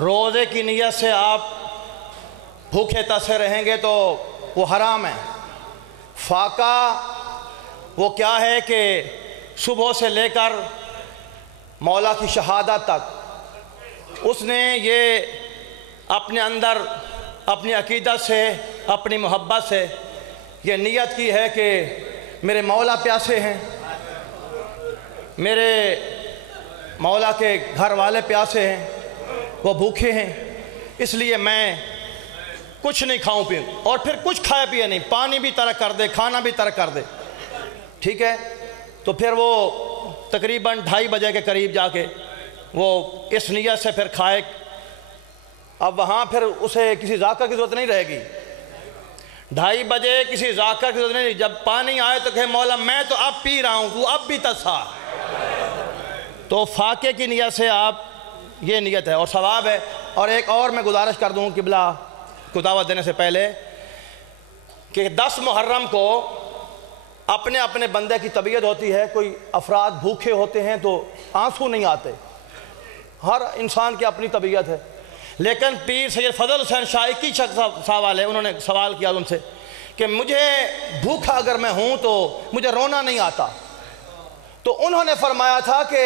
روزے کی نیت سے آپ بھوکے تسے رہیں گے تو وہ حرام ہے۔ فاقہ وہ کیا ہے کہ صبح سے لے کر مولا کی شہادت تک اس نے یہ اپنے اندر اپنی عقیدت سے، اپنی محبت سے یہ نیت کی ہے کہ میرے مولا پیاسے ہیں، میرے مولا کے گھر والے پیاسے ہیں، وہ بھوکے ہیں، اس لیے میں کچھ نہیں کھاؤں پیوں، اور پھر کچھ کھائے پیے نہیں، پانی بھی ترک کر دے، کھانا بھی ترک کر دے، ٹھیک ہے۔ تو پھر وہ تقریباً 2:30 بجے کے قریب جا کے وہ اس نیت سے پھر کھائے۔ اب وہاں پھر اسے کسی ذاکر کی ضرورت نہیں رہے گی، 2:30 بجے کسی ذاکر کی ضرورت نہیں، جب پانی آئے تو کہے مولا میں تو اب پی رہا ہوں، تو اب بھی تسا۔ تو فاقے کی نیت سے آپ یہ نیت ہے اور ثواب ہے۔ اور ایک اور میں گزارش کر دوں قبلہ کو دعوت دینے سے پہلے کہ 10 محرم کو اپنے اپنے بندے کی طبیعت ہوتی ہے، کوئی افراد بھوکے ہوتے ہیں تو آنسو نہیں آتے، ہر انسان کی اپنی طبیعت ہے، لیکن پیر سید فضل حسین شاہ کی صاحب والے انہوں نے سوال کیا ان سے کہ مجھے بھوکا اگر میں ہوں تو مجھے رونا نہیں آتا، تو انہوں نے فرمایا تھا کہ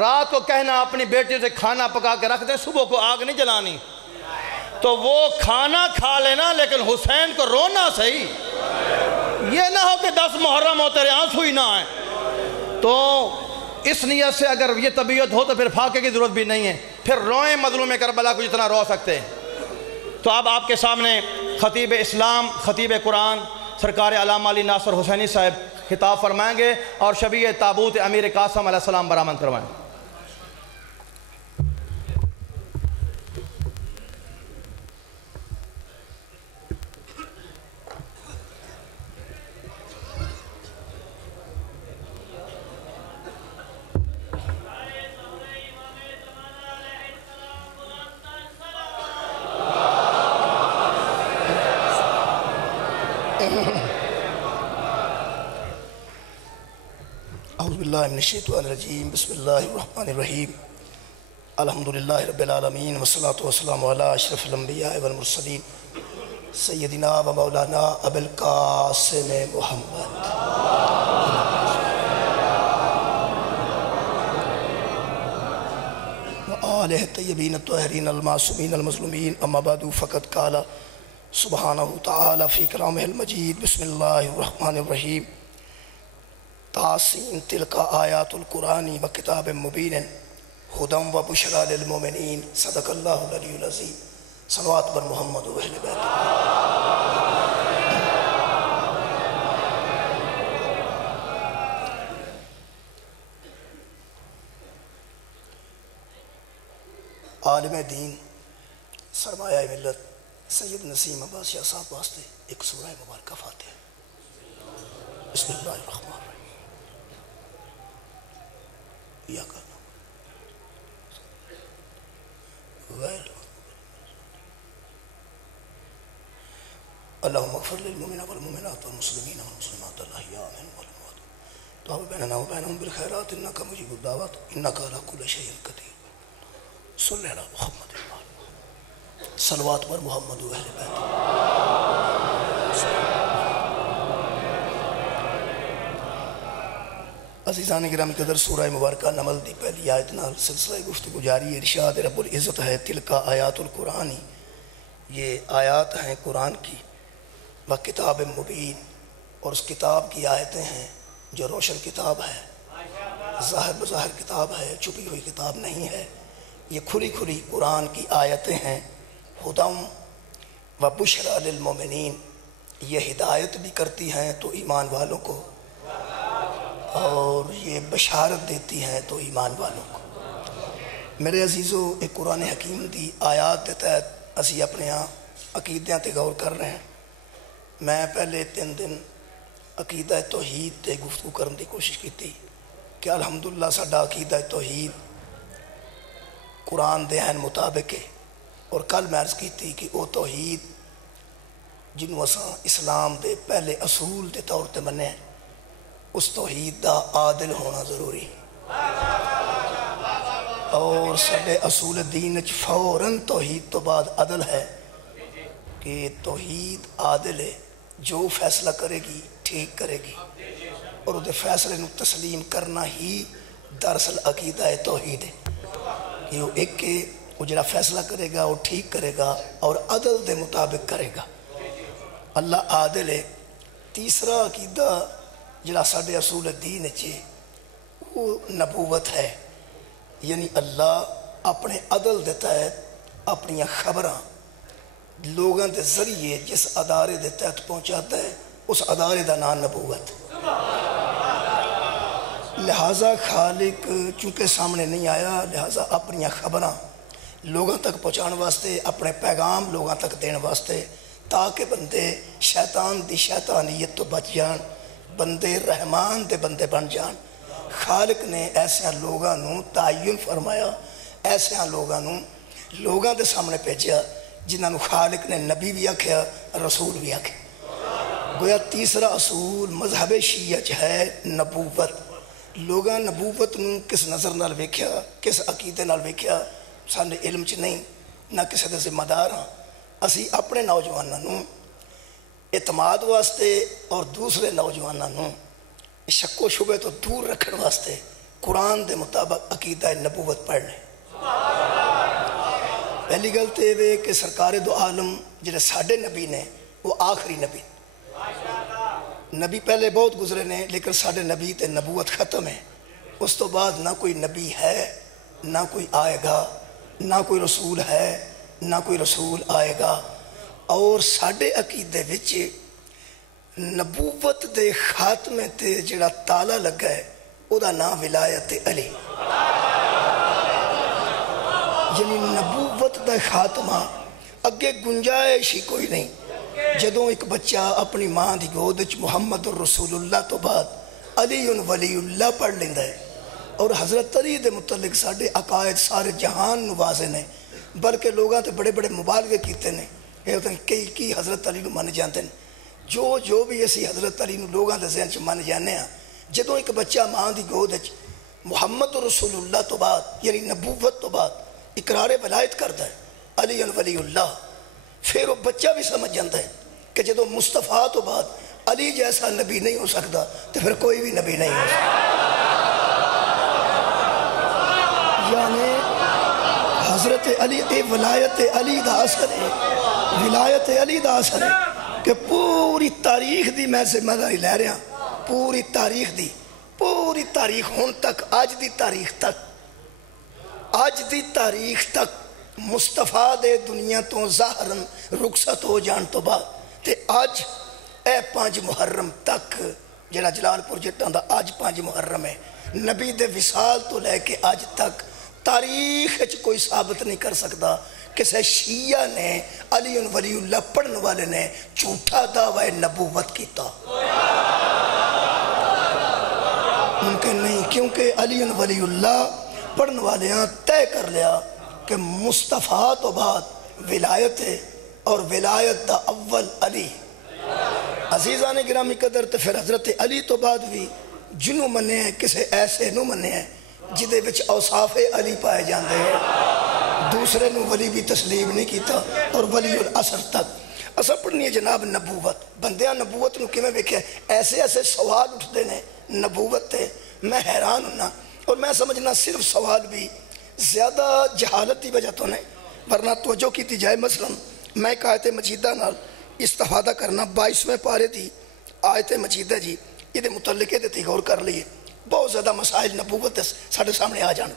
رات کو کہنا اپنی بیٹی سے کھانا پکا کے رکھ دیں، صبح کو آگ نہیں جلانی، تو وہ کھانا کھا لینا لیکن حسین کو رونا صحیح، یہ نہ ہو کہ 10 محرم ہو تیرے آنسو ہی نہ آئیں۔ تو اس نیت سے اگر یہ طبیعت ہو تو پھر فاقے کی ضرورت بھی نہیں ہے، پھر روئیں مظلوم کربلا کو جتنا رو سکتے ہیں۔ تو اب آپ کے سامنے خطیب اسلام، خطیب قرآن سرکار علامہ علی ناصر حسینی صاحب خطاب فرمائیں گے اور شبیہ تابوت امیر قاسم علیہ السلام برآمد کروائیں۔ اعوذ باللہ من الشیطان الرجیم، بسم اللہ الرحمن الرحیم، الحمدللہ رب العالمین والصلاة والسلام علی اشرف الانبیاء والمرسلین سیدنا و مولانا ابی القاسم محمد وآلہ الطیبین الطاہرین المعصومین المظلومین، اما بعد فقد قال سبحانہ تعالی فی کلامہ المجید، بسم اللہ الرحمن الرحیم، تاسین تلک آیات القرآن و کتاب مبین ہدی و بشری للمؤمنین، صدق اللہ العلی العظیم، صلوات بر محمد و اہل بیت۔ عالم دین سرمایہ ملت سید نسیم عباسیہ صاحب واسطے ایک سورہ مبارکہ فاتحہ۔ بسم اللہ الرحمن الرحیم، یا کہنا اللہم اغفر للمؤمنین والمؤمنات والمسلمین والمسلمات الاحیاء منهم والاموات تاب بیننا وبینہم بالخیرات انک مجیب الدعوات انک علی کل شیء قدیر۔ صلی علی محمد صلوات بر محمد و اہل بیت۔ عزیزان گرامی قدر، سورہ مبارکہ نمل دی پہلی آیت نال سلسلہ گفتگو جاری ہے۔ ارشاد رب العزت ہے تلک آیات القرآن، یہ آیات ہیں قرآن کی، و کتاب مبین، اور اس کتاب کی آیتیں ہیں جو روشن کتاب ہے، ظاہر بظاہر کتاب ہے، چھپی ہوئی کتاب نہیں ہے، یہ کھلی کھلی قرآن کی آیتیں ہیں۔ ہدی و بشری للمؤمنین، یہ ہدایت بھی کرتی ہیں تو ایمان والوں کو، اور یہ بشارت دیتی ہیں تو ایمان والوں کو۔ میرے عزیزو، ایک قرآن حکیم دی آیات دے تحت اسی اپنے یہاں عقیدیاں تے غور کر رہے ہیں۔ میں پہلے 3 دن عقیدہ توحید تے گفتگو کرنے دی کوشش کی تھی کہ الحمدللہ ساڈا عقیدہ توحید قرآن دے ہیں مطابق ہے، اور کل میں عرض کی تھی کہ وہ توحید جنہوں اساں اسلام دے پہلے اصول دے طور تے منے ہیں، اس توحید دا عادل ہونا ضروری۔ اور سڈے اصول دین فوراً توحید تو بعد عدل ہے کہ توحید عادل ہے، جو فیصلہ کرے گی ٹھیک کرے گی، اور وہ فیصلے نو تسلیم کرنا ہی دراصل عقیدہ ہے توحید ہے کہ وہ ایک کہ وہ جڑا فیصلہ کرے گا وہ ٹھیک کرے گا اور عدل دے مطابق کرے گا۔ اللہ عادل ہے۔ تیسرا عقیدہ جڑا ساڈے اصول دین چے وہ نبوت ہے، یعنی اللہ اپنے عدل دے تحت اپنی خبراں لوگاں دے ذریعے جس ادارے دے تحت پہنچاتا ہے اس ادارے دا نام نبوت۔ لہٰذا خالق چونکہ سامنے نہیں آیا، لہٰذا اپنی خبراں لوگاں تک پہنچان واسطے، اپنے پیغام لوگاں تک دین واسطے، تاکہ بندے شیطان دی شیطانیت تو بچ جان، بندے رحمان دے بندے بن جان۔ خالق نے ایسے لوگاں نو تعین فرمایا، ایسے لوگاں نو لوگاں دے سامنے بھیجا جنہاں نو خالق نے نبی بھی آکھیا، رسول بھی آکھیا۔ گویا تیسرا اصول مذہب شیعہ ہے نبوت۔ لوگاں نبوت نو کس نظر نال ویکھیا، کس عقیدے نال ویکھیا ساڈے علم چ نہیں، نہ کسی دے ذمہ دار ہاں۔ اسی اپنے نوجواناں نو اعتماد واسطے اور دوسرے نوجواناں نو شک و شبے تو دور رکھن واسطے قرآن دے مطابق عقیدہ نبوت پڑھ لیں۔ پہلی گل تو یہ کہ سرکار دو عالم جڑے ساڈے نبی نے وہ آخری نبی، نبی پہلے بہت گزرے نے لیکن ساڈے نبی تے نبوت ختم ہے۔ اس تو بعد نہ کوئی نبی ہے، نہ کوئی آئے گا، نہ کوئی رسول ہے، نہ کوئی رسول آئے گا۔ اور ساڈے عقیدے وچ نبوت دے خاتمے تے جڑا تالا لگا ہے او دا نام ولایت علی، یعنی نبوت دا خاتمہ اگے گنجائش ہی کوئی نہیں۔ جدوں ایک بچہ اپنی ماں دی گود وچ محمد رسول اللہ تو بعد علی ولی اللہ پڑھ لیندہ ہے، اور حضرت علی دے متعلق ساڈے عقائد سارے جہان نو واضح نے، بلکہ لوگاں تے بڑے بڑے مبالغے کیتے نے، کئی حضرت علی نو من جاندے ہیں۔ جو بھی اسی حضرت علی نو لوگاں دے ذہن چ من جانے ہیں۔ جدوں ایک بچہ ماں دی گود وچ محمد رسول اللہ تو بعد یعنی نبوت تو بعد اقرار ولایت کرتا ہے علی ولی اللہ، پھر وہ بچہ بھی سمجھ جاتا ہے کہ جدوں مصطفیٰ تو بعد علی جیسا نبی نہیں ہو سکتا تو پھر کوئی بھی نبی نہیں ہو سکتا۔ یعنی حضرت علی اے ولایت علی دا اثر ہے، ولایت علی دا اثر ہے کہ پوری تاریخ دی میں ذمہ داری لے رہا، پوری تاریخ ہون تک، آج دی تاریخ تک مصطفیٰ دے دنیا تو ظاہراً رخصت ہو جان تو بعد تے آج اے 5 محرم تک جڑا جلال پور جٹاں دا آج 5 محرم ہے، نبی دے وصال تو لے کے آج تک تاریخ وچ کوئی ثابت نہیں کر سکتا کسی شیعہ نے علی ولی اللہ پڑھن والے نے جھوٹا دعوی نبوت کیتا، ممکن نہیں، کیونکہ علی ولی اللہ پڑھن والے ہاں طے کر لیا کہ مصطفیٰ تو بعد ولایت ہے، اور ولایت دا اول علی۔ عزیزان گرامی قدر تے پھر حضرت علی تو بعد بھی جنہوں مننے ہیں کسے ایسے نو مننے ہیں جدے وچ اوصاف علی پائے جاندے ہیں، دوسرے نو ولی بھی تسلیم نہیں کیتا، اور ولی الاثر تک۔ اصل پڑھنی ہے جناب نبوت، بندیاں نبوت نو کیویں ویکھیا، ایسے سوال اٹھتے ہیں نبوت تے، میں حیران ہونا، اور میں سمجھنا صرف سوال بھی زیادہ جہالت کی وجہ تو نہیں، ورنہ توجہ کی جائے۔ مثلا میں ایک آیت مجیدہ نال استفادہ کرنا، 22ویں پارے دی آیت مجیدہ جی، یہ متعلق ہے غور کر لیے، بہت زیادہ مسائل نبوت ساڑھے سامنے آ جان۔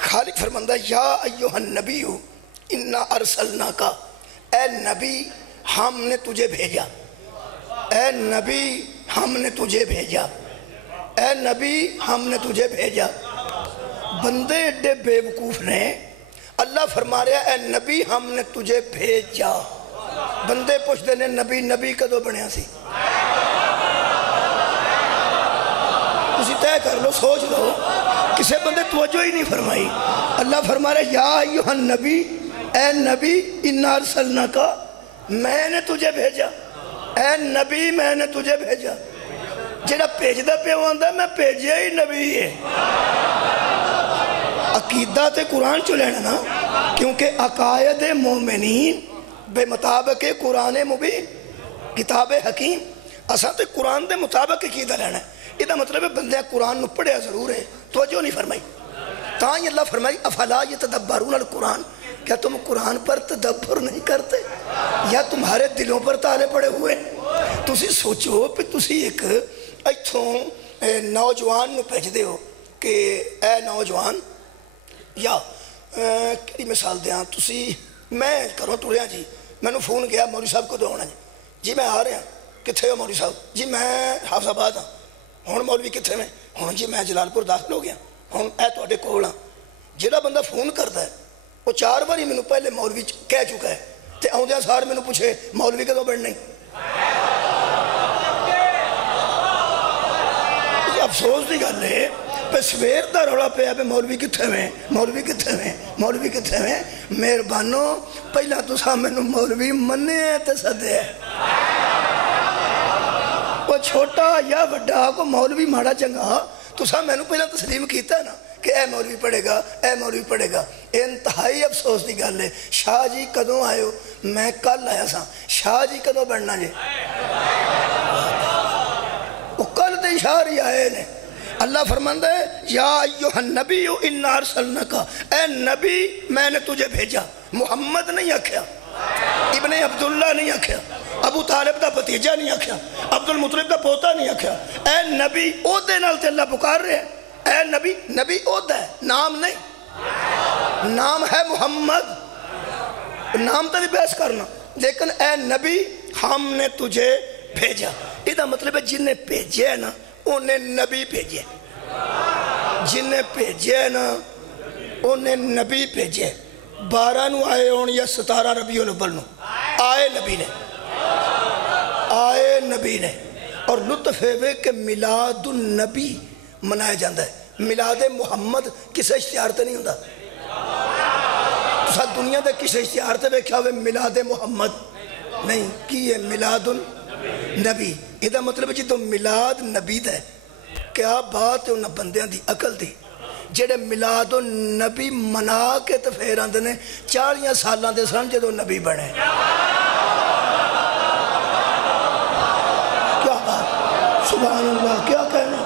خالق فرماندہ یا ایوہ النبی انا ارسلناکا، اے نبی ہم نے تجھے بھیجا، اے نبی ہم نے تجھے بھیجا، اے نبی ہم نے تجھے بھیجا۔ بندے ایڈے بے وقوف نے، اللہ فرما رہا اے نبی ہم نے تجھے بھیجا، بندے پوچھتے نے نبی کدو بنیا سی؟ تسی طے کر لو، سوچ لو، کسے بندے توجہ ہی نہیں فرمائی۔ اللہ فرما رہا یا ایوہ النبی، اے نبی انا ارسلناکا، میں نے تجھے بھیجا، اے نبی میں نے تجھے بھیجا۔ جڑا بھیجدا پیا ہوندا میں بھیجیا ہی نبی ہے۔ عقیدہ تے قرآن چو لینا نا، کیونکہ عقائد مومنین بے مطابق قرآن مبین کتاب حکیم، اساں تے قرآن دے مطابق عقیدہ لینا ہے۔ یہ مطلب ہے بندے قرآن نو پڑھیا ضرور ہے، توجہ نہیں فرمائی۔ تاں یہ اللہ فرمائی افلا یتدبرون القرآن، کیا تم قرآن پر تدبر نہیں کرتے یا تمہارے دلوں پر تالے پڑے ہوئے؟ تسی سوچو پہ تسی ایک ایتھوں نوجوان نو بھیج دے ہو کہ اے نوجوان، یا کئی مثال دیاں، تسی میں کروں ٹریاں جی، میں نے فون کیا مولوی صاحب کو دونا جی میں آ رہا ہوں، کتھے ہو مولوی صاحب؟ جی میں حافظ آباد ہاں۔ ہوں مولوی کتھے میں؟ ہوں جی میں جلال پور داخل ہو گیا، ہوں اے تواڈے کول ہاں۔ جہاں بندہ فون کرتا ہے وہ 4 باری مینوں پہلے مولوی کہہ چکا ہے، تے آؤندیاں سار مینوں پوچھے مولوی کدوں بننا ہی؟ افسوس دی گل ہے پہ سویر دا رولا پہ ہے مولوی کتھے میں، مولوی کتھے میں، مولوی کتھے میں۔ مہربانو پہلا تساں مینوں مولوی مننے تے سدے وہ چھوٹا یا بڑا کو مولوی ماڑا چنگا تساں مینوں پہلا تسلیم کیتا ہے نا کہ اے مولوی پڑھے گا، اے مولوی پڑھے گا۔ انتہائی افسوس دی گل ہے۔ شاہ جی کدوں آئے ہو؟ میں کل آیا سا۔ شاہ جی کدوں بننا جی؟ وہ کل تے شاہ ہی آئے نے۔ اللہ فرماندا ہے یا ایھا النبی انا ارسلناک، اے نبی میں نے تجھے بھیجا۔ محمد نہیں آکھیا، ابن عبداللہ نہیں آکھیا، ابو طالب دا بھتیجا نہیں آکھیا، عبد المطلب دا پوتا نہیں آکھیا۔ اے نبی عہدے نال تے اللہ پکار رہے ہیں۔ اے نبی، نبی عہدہ ہے، نام نہیں، نام ہے محمد، نام تے بحث کرنا، لیکن اے نبی ہم نے تجھے بھیجا۔ یہ مطلب ہے جن نے بھیجے ہے نا انہیں نبی بھیجے، جن نے بھیجے ہے نا انہیں نبی بھیجے۔ 12 نو آئے ہون یا 17 ربیع الاول نو آئے نبی نے، آئے نبی نے۔ اور لطف ہے کہ میلاد النبی منایا جاندہ ہے، میلاد محمد کسے اشتہار تے نہیں ہوندہ۔ تو دنیا دے کسے اشتہار تے بیکھا ہوئے میلاد محمد نہیں، کی ہے میلاد النبی۔ یہ مطلب ہے جی تو میلاد نبی دا ہے۔ کیا بات ہے انہاں بندیاں دی عقل دی جڑے میلاد النبی منا کے تو پھر آندے نے 40 سالاں دے سن جدوں نبی بنے۔ کیا بات، سبحان اللہ، کیا کہنے،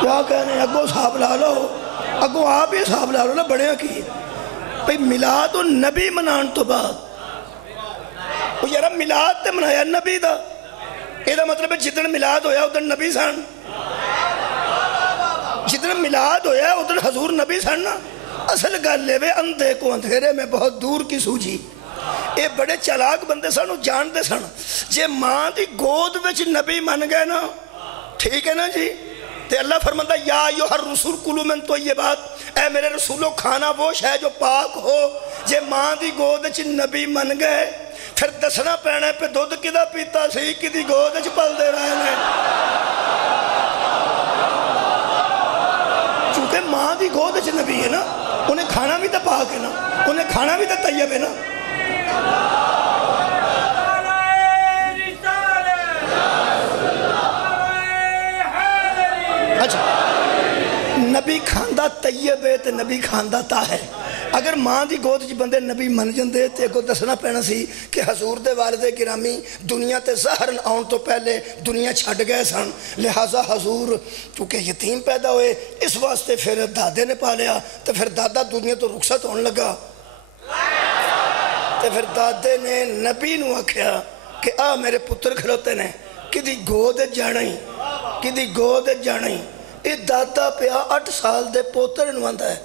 کیا کہنے۔ اگوں صاحب لا لو، اگوں آپ ہی صاحب لا لو نا، بڑے کی بھئی میلاد النبی منان تو بعد وہ یارا میلاد تے منایا نبی دا، یہ مطلب ہے جدن میلاد ہویا ادھر نبی سن، جدن میلاد ہویا ادھر حضور نبی سن نا۔ اصل گل ہے اندھے کو اندھیرے میں بہت دور کی سوجھی۔ یہ بڑے چالاک بندے سن، جانتے سن جے ماں دی گود وچ نبی من گئے نا، ٹھیک ہے نا جی، تے اللہ فرماتا یا ایھا الرسول کلوا من طیبات، اے میرے رسولو کھانا وہ ہے جو پاک ہو۔ جے ماں دی گود وچ نبی من گئے پھر دسنا پینا پہ دودھ کدا پیتا سی، کدی گود وچ پل دے رہے ہیں، چونکہ ماں دی گود وچ نبی ہے نا، انہیں کھانا بھی تو پاک ہے نا، انہیں کھانا بھی تو طیب ہے نا۔ اچھا نبی کھاندہ طیب ہے تو نبی کھاندہ تا ہے۔ اگر ماں دی گود جی بندے نبی من جندے تے کو دسنا پینا سی کہ حضور دے والد گرامی دنیا تے ظاہرن آن تو پہلے دنیا چھڑ گئے سن، لہٰذا حضور چونکہ یتیم پیدا ہوئے اس واسطے پھر دادے نے پالیا، تو پھر دادا دنیا تو رخصت ہونے لگا، تو پھر دادے نے نبی نو آکھیا کہ آ میرے پتر کھلوتے نے، کدی گود جانا ہی، کدی گود جانا ہی۔ یہ دادا پیا 8 سال دے پوتر نو آندا ہے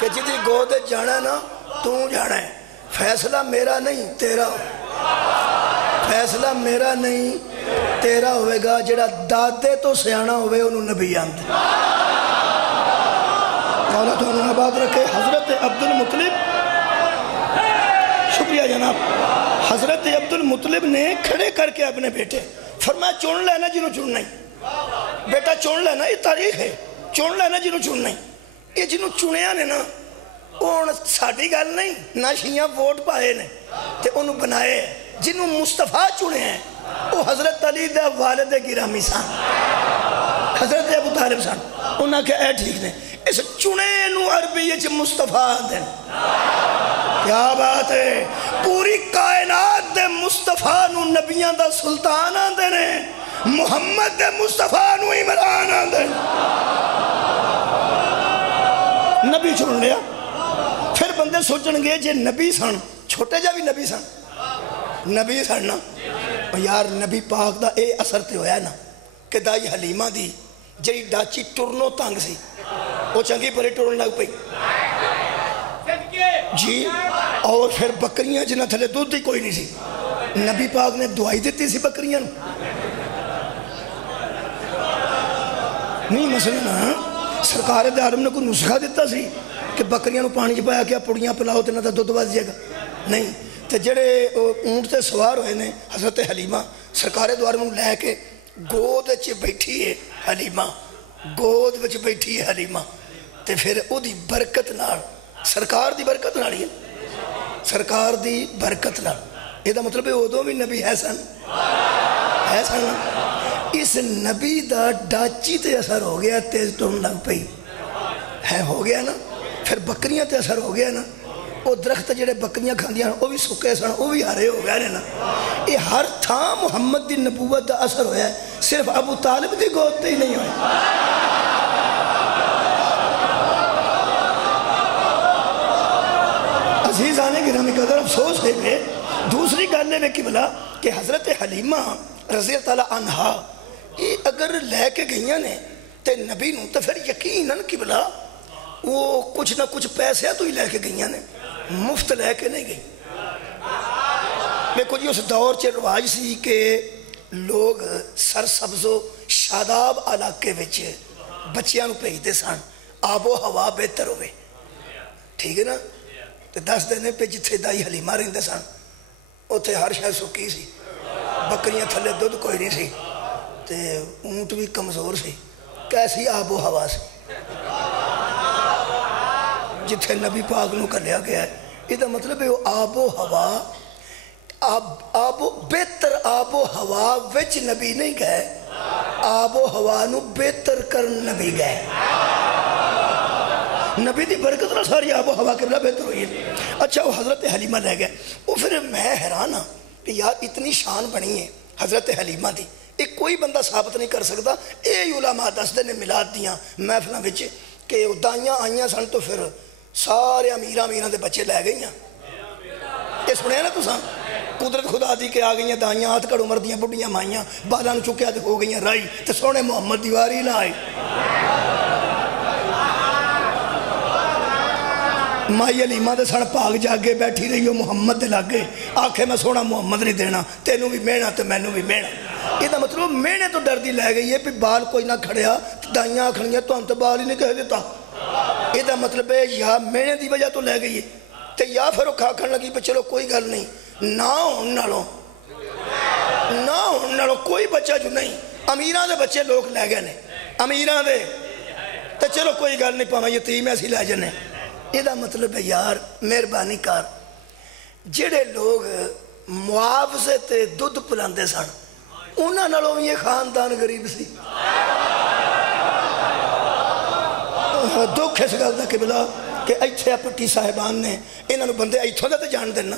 کہ جدی گود جانا ہے نا تو جانا ہے، فیصلہ میرا نہیں تیرا، فیصلہ میرا نہیں تیرا ہوئے گا۔ جڑا دادے تو سیانا ہوئے انہوں نبی آمد۔ مولا تو انہوں نے بات رکھے۔ حضرت عبد المطلب، شکریہ جناب، حضرت عبد المطلب نے کھڑے کر کے اپنے بیٹے فرمایا چون لینا جنہوں چون نہیں، بیٹا چون لینا، یہ تاریخ ہے، چون لینا جنہوں چون نہیں۔ یہ جنہوں چونیا نے نا وہ ساڑھی گل نہیں، نہ شیعہ ووٹ پائے نے تے انہوں بنائے، جنہوں مصطفیٰ چنے ہیں وہ حضرت علی دے والد گرامی سان، حضرت ابو طالب سان۔ انہوں نے کہا اے ٹھیک نے، اس چنے نو عربی مصطفیٰ دن. کیا بات ہے. پوری کائنات دے مصطفیٰ نو نبیان دا سلطان آندے نے, محمد دے مصطفیٰ نو عمران آندے. نبی چن لیا. پھر بندے سوچن گے جے نبی سن, چھوٹے جا بھی نبی سن, نبی سن نا یار. نبی پاک دا اے اثر تے ہویا نا کہ دائی حلیمہ دی جی ڈاچی ٹرنوں تانگ سی, وہ چنگی پرے ٹرن لگ پئی جی. اور پھر بکریاں جنہ تھلے دودھ ہی کوئی نہیں سی, نبی پاک نے دعائی دیتی سی بکریاں نہیں. مثلا سرکار دے عالم نے کوئی نسخہ دیتا سی کہ بکریاں نو پانی پایا کیا پڑیاں پلاؤ تے نہ دودھ بچ جائے گا, نہیں. تے جڑے اونٹ تے سوار ہوئے نے حضرت حلیمہ سرکار دے عالم نے لے کے گود وچ بیٹھی ہے حلیمہ, گود وچ بیٹھی ہے حلیمہ. تے پھر او دی برکت نال, سرکار دی برکت نال ہی, سرکار دی برکت نال. یہ دا مطلب ہے ادوں بھی نبی ہے سن, ہے سن. اس نبی دا ڈاچی تے اثر ہو گیا, تیز ٹرن لگ پئی ہے, ہو گیا نا. پھر بکریاں تے اثر ہو گیا نا. وہ درخت جڑے بکریاں کھاندیاں وہ بھی سکے سن, وہ بھی ہرے ہو گئے نا. یہ ہر تھاں محمد دی نبوت دا اثر ہویا ہے, صرف ابو طالب دی گود تے ہی نہیں ہویا. عزیزانے گرامی قدر افسوس ہے کہ دوسری گل ہے کہ بلا کہ حضرت حلیمہ رضی اللہ تعالیٰ عنہا یہ اگر لے کے گئیاں نے تے نبی نو تو پھر یقیناً کہ بلا وہ کچھ نہ کچھ پیسے تو ہی لے کے گئیاں نے, مفت لے کے نہیں گئی. میں کچھ اس دور چے رواج سی کہ لوگ سرسبز و شاداب علاقے وچ بچیاں نو بھیجدے سن, آب و ہوا بہتر ہوئے, ٹھیک ہے نا. تے 10 دن پہ جتھے دائی حلیمہ رہندے سن اوتھے ہر شے سکی سی, بکریاں تھلے دودھ کوئی نہیں سی, تے اونٹ بھی کمزور سی. کیسی آب و ہوا سی جتھے نبی پاک نو کلیا گیا ہے. یہ دا مطلب ہے وہ آب و ہوا بہتر آب و ہوا وچ نبی نہیں گئے, آب و ہوا نو بہتر کرن نبی گئے. نبی دی برکت نہ ساری آب و ہوا قبلہ بہتر ہوئی ہے. اچھا وہ حضرت حلیمہ لے گئے. وہ پھر میں حیران ہاں کہ یار اتنی شان بنی ہے حضرت حلیمہ دی, ایک کوئی بندہ ثابت نہیں کر سکتا. اے علماء دستے نے میلاد دیاں محفلاں وچ کہ دائیاں آئیاں سن تو پھر سارے امیراں دے بچے لے گئیاں. یہ سنیا نا تساں, قدرت خدا دی کہ آ گئیاں دائیاں, ہاتھ کڑ عمر دیاں بڑھیاں مائیاں, بالاں نوں چکیا تے ہو گئیاں رائی, تے سونے محمد دیواری نہ آئی. مائی علیمہ دے سن پاک جاگے بیٹھی رہی ہو محمد دے لاگے, آکھے میں سونا محمد نہیں دینا, تینوں بھی مینا تے مینوں بھی مینا. یہ دا مطلب مینے تو ڈر دی لے گئی ہے کہ بال کوئی نہ کھڑیا, دائیاں کھڑیاں تو ہم تو بال ہی نہیں کہہ دیتا. یہ دا مطلب ہے یا مینے دی وجہ تو لے گئی ہے تے یا پھر وہ کھاکھن لگی پہ چلو کوئی گل نہیں, نہ ہون نالوں کوئی بچہ جو نہیں. امیراں دے بچے لوگ لے گئے نے, امیراں دے تے چلو کوئی گل نہیں, پاواں یتیم ایسی لے جانے. یہ دا مطلب ہے یار مہربانی کر, جڑے لوگ معاوضے تے دودھ پلاندے سن انہاں نالوں یہ خاندان غریب سی. دکھ اس گل دا کہ بلا کہ ایتھے پٹی صاحبان نے انہاں نوں بندے ایتھوں دے تے جان دینا.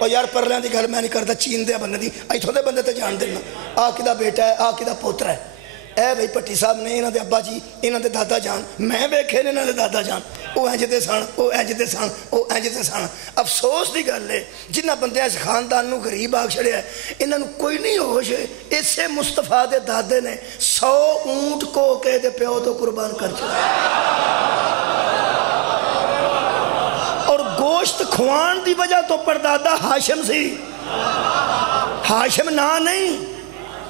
اور یار پرلیاں دی گل میں نہیں کردا, چین دے بندے دی ایتھوں دے بندے تے جان دینا. آ کدا بیٹا ہے, آ کدا پوترا ہے. اے بھائی پٹی صاحب نے انہاں دے ابا جی, انہاں دے دادا جان, میں ویکھے نے انہاں دے دادا جان, وہ انج دے سن, وہ انج دے سن, وہ انج دے سن. افسوس دی گل ہے جنہ بندیاں اس خاندان نو غریب آکھ چھڑیا ہے, انہاں نو کوئی نہیں ہوش. اسے مصطفیٰ دے دادے نے 100 اونٹ کو کے دے پیو تو قربان کر چھڑیا, اور گوشت کھوان دی وجہ تو پردادا ہاشم سی. ہاشم نا نہیں,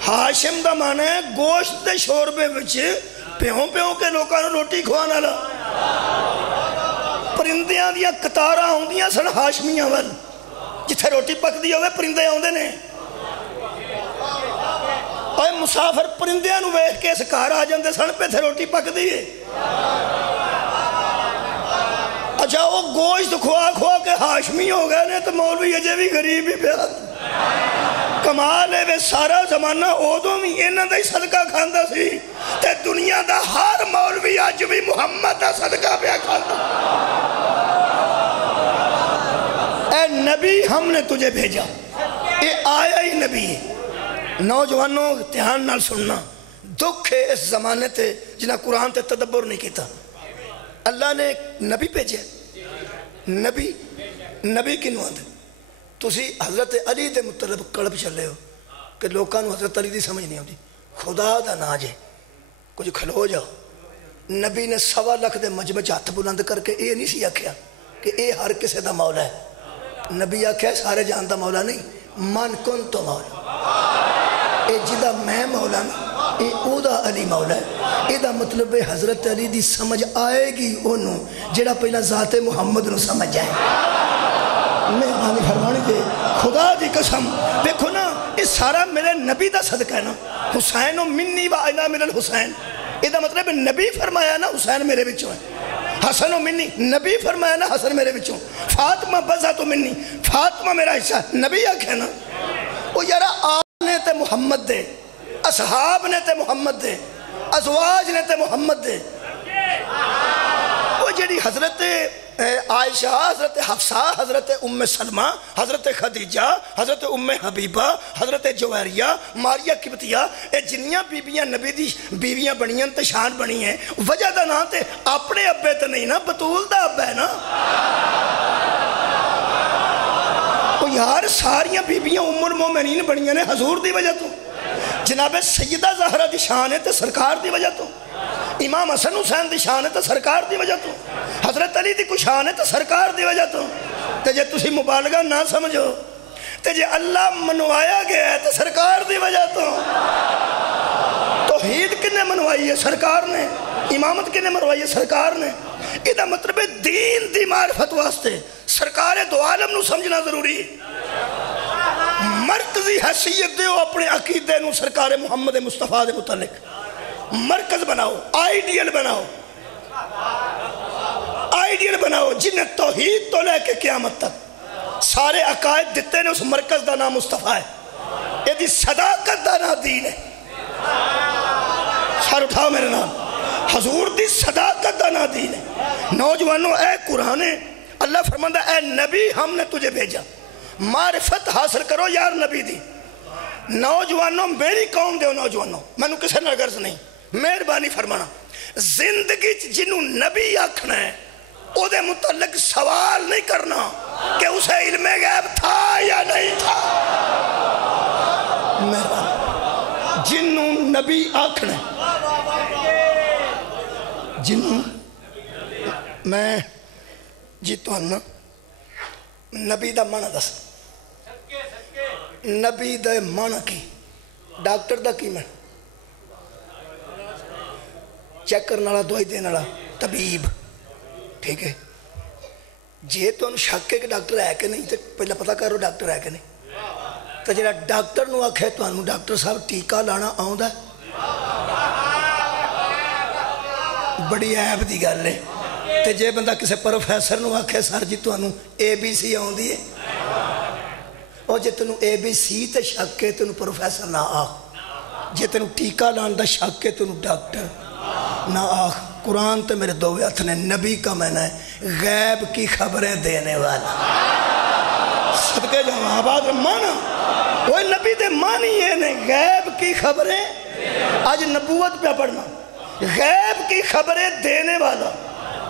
ہاشم دا معنی ہے گوشت دے شوربے وچ پیوں کے لوکاں نوں روٹی کھوانا لا. پرندیاں دیاں قطاراں ہوندیاں سن ہاشمیاں ول, جتھے روٹی پکدی ہوئے پرندے آوندے نے. اے مسافر پرندیاں نوں ویکھ کے اس گھر آ جاندے سن پہ تے روٹی پکدی ہے. اچھا وہ گوشت کھوا کے ہاشمی ہو گئے نے تو مولوی اجے بھی غریب ہی پیا. کمال ہے سارا زمانہ ادو بھی انہاں دا ہی صدقہ کھاندا سی تے دنیا دا ہر مولوی اج بھی محمد دا صدقہ پیا کھاندا. اے نبی ہم نے تجھے بھیجا. اے آیا ہی نبی ہے. نوجوانوں دھیان نال سننا. دکھ ہے اس زمانے تے جنہاں قرآن تے تدبر نہیں کیتا. اللہ نے ایک نبی بھیجے. نبی کنوں آندے؟ تسی حضرت علی دے مطلب کلب چلے ہو کہ لوکاں نو حضرت علی دی سمجھ نہیں آتی. خدا دا نا جے کچھ کھلو جاؤ. نبی نے 1.25 لاکھ دے مجمع ہاتھ بلند کر کے اے نہیں سی آکھیا کہ اے ہر کسے دا مولا ہے. نبی آکھیا سارے جان دا مولا نہیں, من کن تو مولا. اے جدا میں مولا نا اے او دا علی مولا ہے. اے دا مطلب حضرت علی دی سمجھ آئے گی انہوں جڑا پہلا ذات محمد نو سمجھ جائے. مہربانی فرمانی دے خدا دی قسم. دیکھو نا یہ سارا میرے نبی دا صدقہ ہے نا. حسین و منی و انا من الحسین. یہ دا مطلب نبی فرمایا نا حسین میرے بچوں ہے. حسن و منی نبی فرمایا نا حسن میرے بچوں. فاطمہ بزا تو منی فاطمہ میرا حصہ. نبی آکھے نا وہ یارا آل نے تے محمد دے, اصحاب نے تے محمد دے, ازواج نے تے محمد دے. وہ جڑی حضرت عائشہ, حضرت حفصہ, حضرت ام سلمہ, حضرت خدیجہ, حضرت ام حبیبہ, حضرت جویریہ, ماریہ قبطیہ, اے جنیاں بیویاں نبی دی بیویاں بنیاں تے شان بنی ہیں. وجہ دا نا تے اپنے ابے تے نہیں نا, بطول دا ابا ہے نا. وہ یار ساریاں بیویاں ام المومنین بنیاں نے حضور دی وجہ تو. جناب سیدہ زہرہ دی شان ہے تے سرکار دی وجہ تو. امام حسن حسین دی شان ہے تے سرکار دی وجہ تو. حضرت علی دی کو شان ہے تے سرکار دی وجہ تو. تے جے تسی مبالغہ نہ سمجھو تے جے اللہ منوایا گیا ہے تے سرکار دی وجہ تو. توحید کنے منوائی ہے؟ سرکار نے. امامت کنے منوائی ہے؟ سرکار نے. یہ مطلب ہے دین دی معرفت واسطے سرکار دو عالم نو سمجھنا ضروری ہے. مرکزی حیثیت دیو اپنے عقیدے نو سرکار محمد مصطفیٰ دے متعلق. مرکز بناؤ, آئیڈیل بناؤ, آئیڈیل بناؤ جنہیں توحید تو لے کے قیامت تک سارے عقائد دیتے نے. اس مرکز دا نام مصطفیٰ ہے. یہ دی صداقت دا نام دین ہے. سر اٹھاؤ میرے نام. حضور دی صداقت دا نام دین ہے. نوجوانوں اے قرآن, اللہ فرماندہ اے نبی ہم نے تجھے بھیجا. معرفت حاصل کرو یار نبی دی. نوجوانوں میری قوم دے نوجوانوں, میں نے کسے نہ غرض نہیں, مہربانی فرمانا. زندگی جنہوں نبی آکھنا ہے او دے متعلق سوال نہیں کرنا کہ اسے علم غیب تھا یا نہیں تھا. مہربانی. جنہوں نبی آکھنا ہے, جنہوں میں جی تو ہم نبی دا معنی دس. نبی دا معنی کی, ڈاکٹر دا کی, میں چیک کرنے والا, دوائی دینے والا, طبیب. ٹھیک ہے جی تو انہوں شک ہے کہ ڈاکٹر ہے کہ نہیں تو پہلے پتہ کرو ڈاکٹر ہے کہ نہیں. تو جڑا ڈاکٹر نو آکھے تو انہوں ڈاکٹر صاحب ٹیکہ لانا آؤندا ہے, بڑی عیب دی گل ہے. تے جے بندہ کسے پروفیسر نو آکھے سر جی تو انہوں ABC آؤندی ہے, اور جے تنوں ABC تے شک ہے تنوں پروفیسر نہ آخ. جے تنوں ٹیکہ لان دا شک ہے تنوں ڈاکٹر نہ آخ. قرآن تے میرے دو ہاتھ نے. نبی کا معنی ہے غیب کی خبریں دینے والا. صدقے جاؤں آباد مانا وہ نبی دے مانی یہ نہیں, غیب کی خبریں. آج نبوت پہ پڑھنا, غیب کی خبریں دینے والا.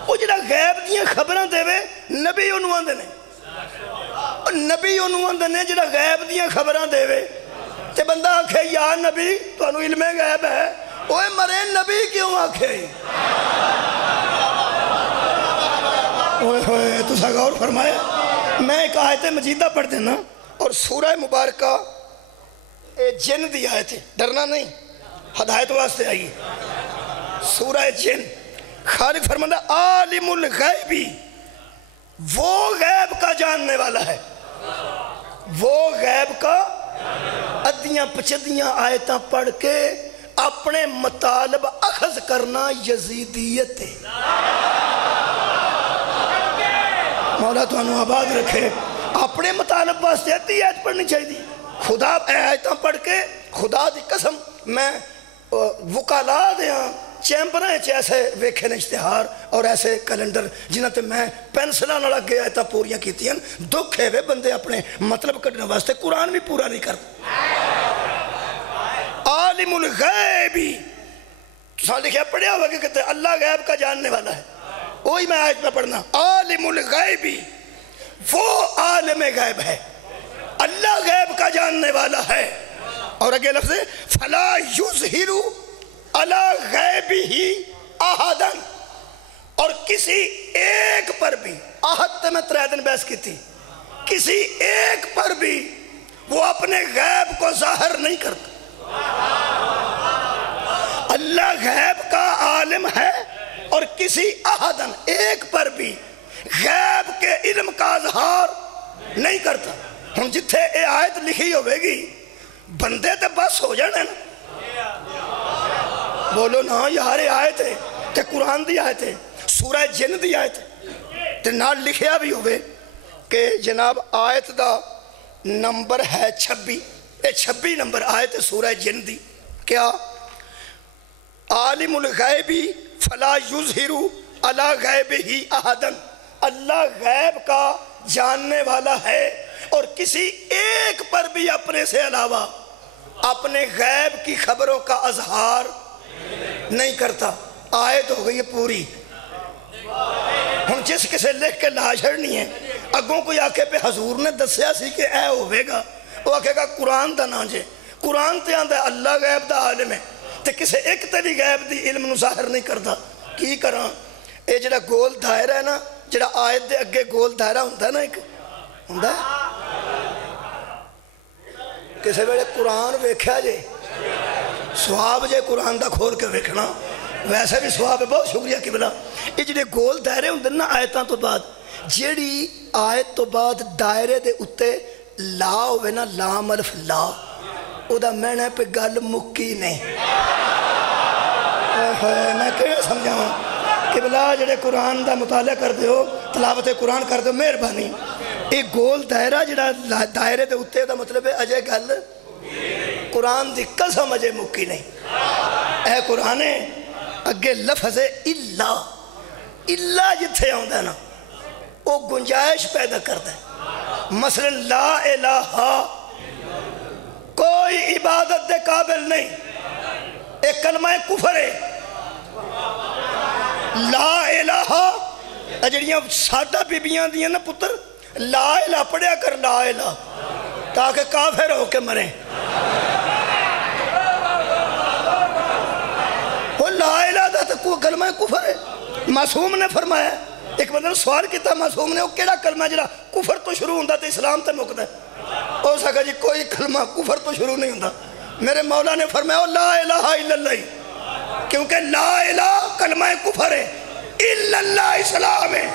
وہ جڑا غیب دیاں خبریں دے وے نبی انہوں آندے نے. نبی انہوں آندے نے جڑا غیب دیاں خبریں دے وے. تے بندہ آکھے یا نبی تو انہوں علم غیب ہے, اوے مرے نبی کیوں آکھے؟ اوے ہوئے تو سا غور فرمایا. میں ایک آیت مجیدہ پڑھ دینا, اور سورہ مبارکہ جن دی آیت ہے, ڈرنا نہیں, ہدایت واسطے آئی. سورہ جن, خالق فرماندہ عالم الغیبی, وہ غیب کا جاننے والا ہے. وہ غیب کا ادیاں پچدیاں آیتاں پڑھ کے اپنے مطالب اخذ کرنا یزیدیت ہے. مولا تو انہوں آباد رکھے. اپنے مطالب واسطے ادھی آیت پڑھنی چاہیے. خدا آیتاں پڑھ کے خدا دی قسم میں وکالا دیاں چیمبریں ایسے ویکھے نے اشتہار اور ایسے کیلنڈر جنہاں تے میں پینسلاں نال اگے آیتاں پوریاں کیتیاں دکھ ہے وے بندے اپنے مطلب کڈنے واسطے قرآن بھی پورا نہیں کرتا عالم الغیبی تساں لکھیا پڑھیا ہوا کہ کہتے اللہ غیب کا جاننے والا ہے وہی میں آیت میں پڑھنا عالم الغیبی وہ عالم غیب ہے اللہ غیب کا جاننے والا ہے اور اگے لفظ ہے فلا یظہر علی غیبہ احدا اور کسی ایک پر بھی احد تے میں 3 دن بحث کی تھی کسی ایک پر بھی وہ اپنے غیب کو ظاہر نہیں کرتا اللہ غیب کا عالم ہے اور کسی احدن ایک پر بھی غیب کے علم کا اظہار نہیں کرتا ہوں جتھے اے آیت لکھی ہوئے گی بندے تے بس ہو جانے نا بولو نا یار آیت ہے تے قرآن دی آیت ہے سورہ جن دی آیت ہے تے نال لکھیا بھی ہوئے کہ جناب آیت دا نمبر ہے 26 اے 26 نمبر آیت سورہ جن دی کیا عالم الغیبی فلا یظہر علی غیبہ احدا اللہ غیب کا جاننے والا ہے اور کسی ایک پر بھی اپنے سے علاوہ اپنے غیب کی خبروں کا اظہار نہیں کرتا آیت ہو گئی پوری ہم جس کسے لکھ کے لا چھڑنی ہے اگوں کوئی آکے پہ حضور نے دسیا سی کہ اے ہوئے گا وہ آکے گا قرآن دا نا جے قرآن تے آندہ اللہ غیب دا عالم ہے تے کسے ایک تری غیب دی علم نو ظاہر نہیں کرتا کی کران اے جڑا گول دائرہ ہے نا جڑا آیت دے اگے گول دائرہ ہوندہ نا ایک ہوندہ کسے ویلے قرآن ویکھیا جے سواب جے قرآن دا کھول کے ویکھنا ویسے بھی سواب ہے بہت شکریہ قبلہ یہ جڑے گول دائرے ہوندے نا آیتاں تو بعد جیڑی آیت تو بعد دائرے دے اتے لا ہوئے نا لام الف لا او دا میں نے پہ گل مکی نہیں میں کہے سمجھا ہوں قبلہ جڑے قرآن دا مطالعہ کر دے ہو تلاوت قرآن کر دے ہو مہربانی ایک گول دائرہ جڑا دائرے دے اتے دا مطلب ہے اجے گل قرآن دی قسم اجے مکی نہیں اے قرآن اگے لفظ اللہ جتھے ہوندہ نا وہ گنجائش پیدا کرتا ہے مثلا لا الہ کوئی عبادت دے قابل نہیں ایک کلمہ کفر ہے لا الہ اجڑیاں سادہ بیبیاں دیاں نا پتر لا الہ پڑھیا کر لا الہ تاکہ کافر ہو کے مریں وہ لا الہ دا تو کلمہ کفر ہے معصوم نے فرمایا ایک بندہ نے سوال کیتا معصوم نے وہ کیڑا کلمہ جڑا کفر تو شروع ہوندہ تے اسلام تے مکدہ ہے ہو سکا جی کوئی کلمہ کفر تو شروع نہیں ہوندہ میرے مولا نے فرمایا لا الہ الا اللہ کیونکہ لا الہ کلمہ کفر ہے الا اللہ اسلام ہے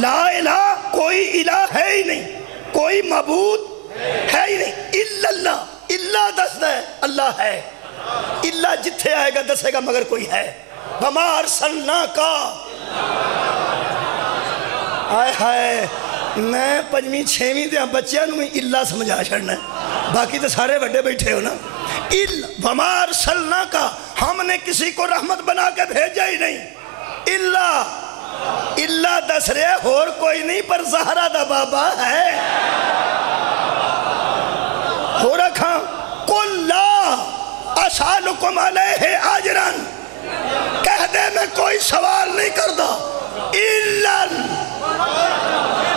لا الہ کوئی الہ ہے ہی نہیں کوئی معبود ہے ہی نہیں الا اللہ اللہ دستا ہے اللہ ہے اللہ جتھے آئے گا دسے گا مگر کوئی ہے وما ارسلناکا آئے ہائے میں 5ویں 6ویں دے بچیاں نو اللہ سمجھا چھڑنا ہے باقی تو سارے بڑے بیٹھے ہو نا وما ارسلناکا ہم نے کسی کو رحمت بنا کے بھیجا ہی نہیں اللہ دس رہے اور کوئی نہیں پر زہرہ دا بابا ہے ہو رکھا قل لا اسالکم علیہ اجرن کہہ دے میں کوئی سوال نہیں کرتا اللہ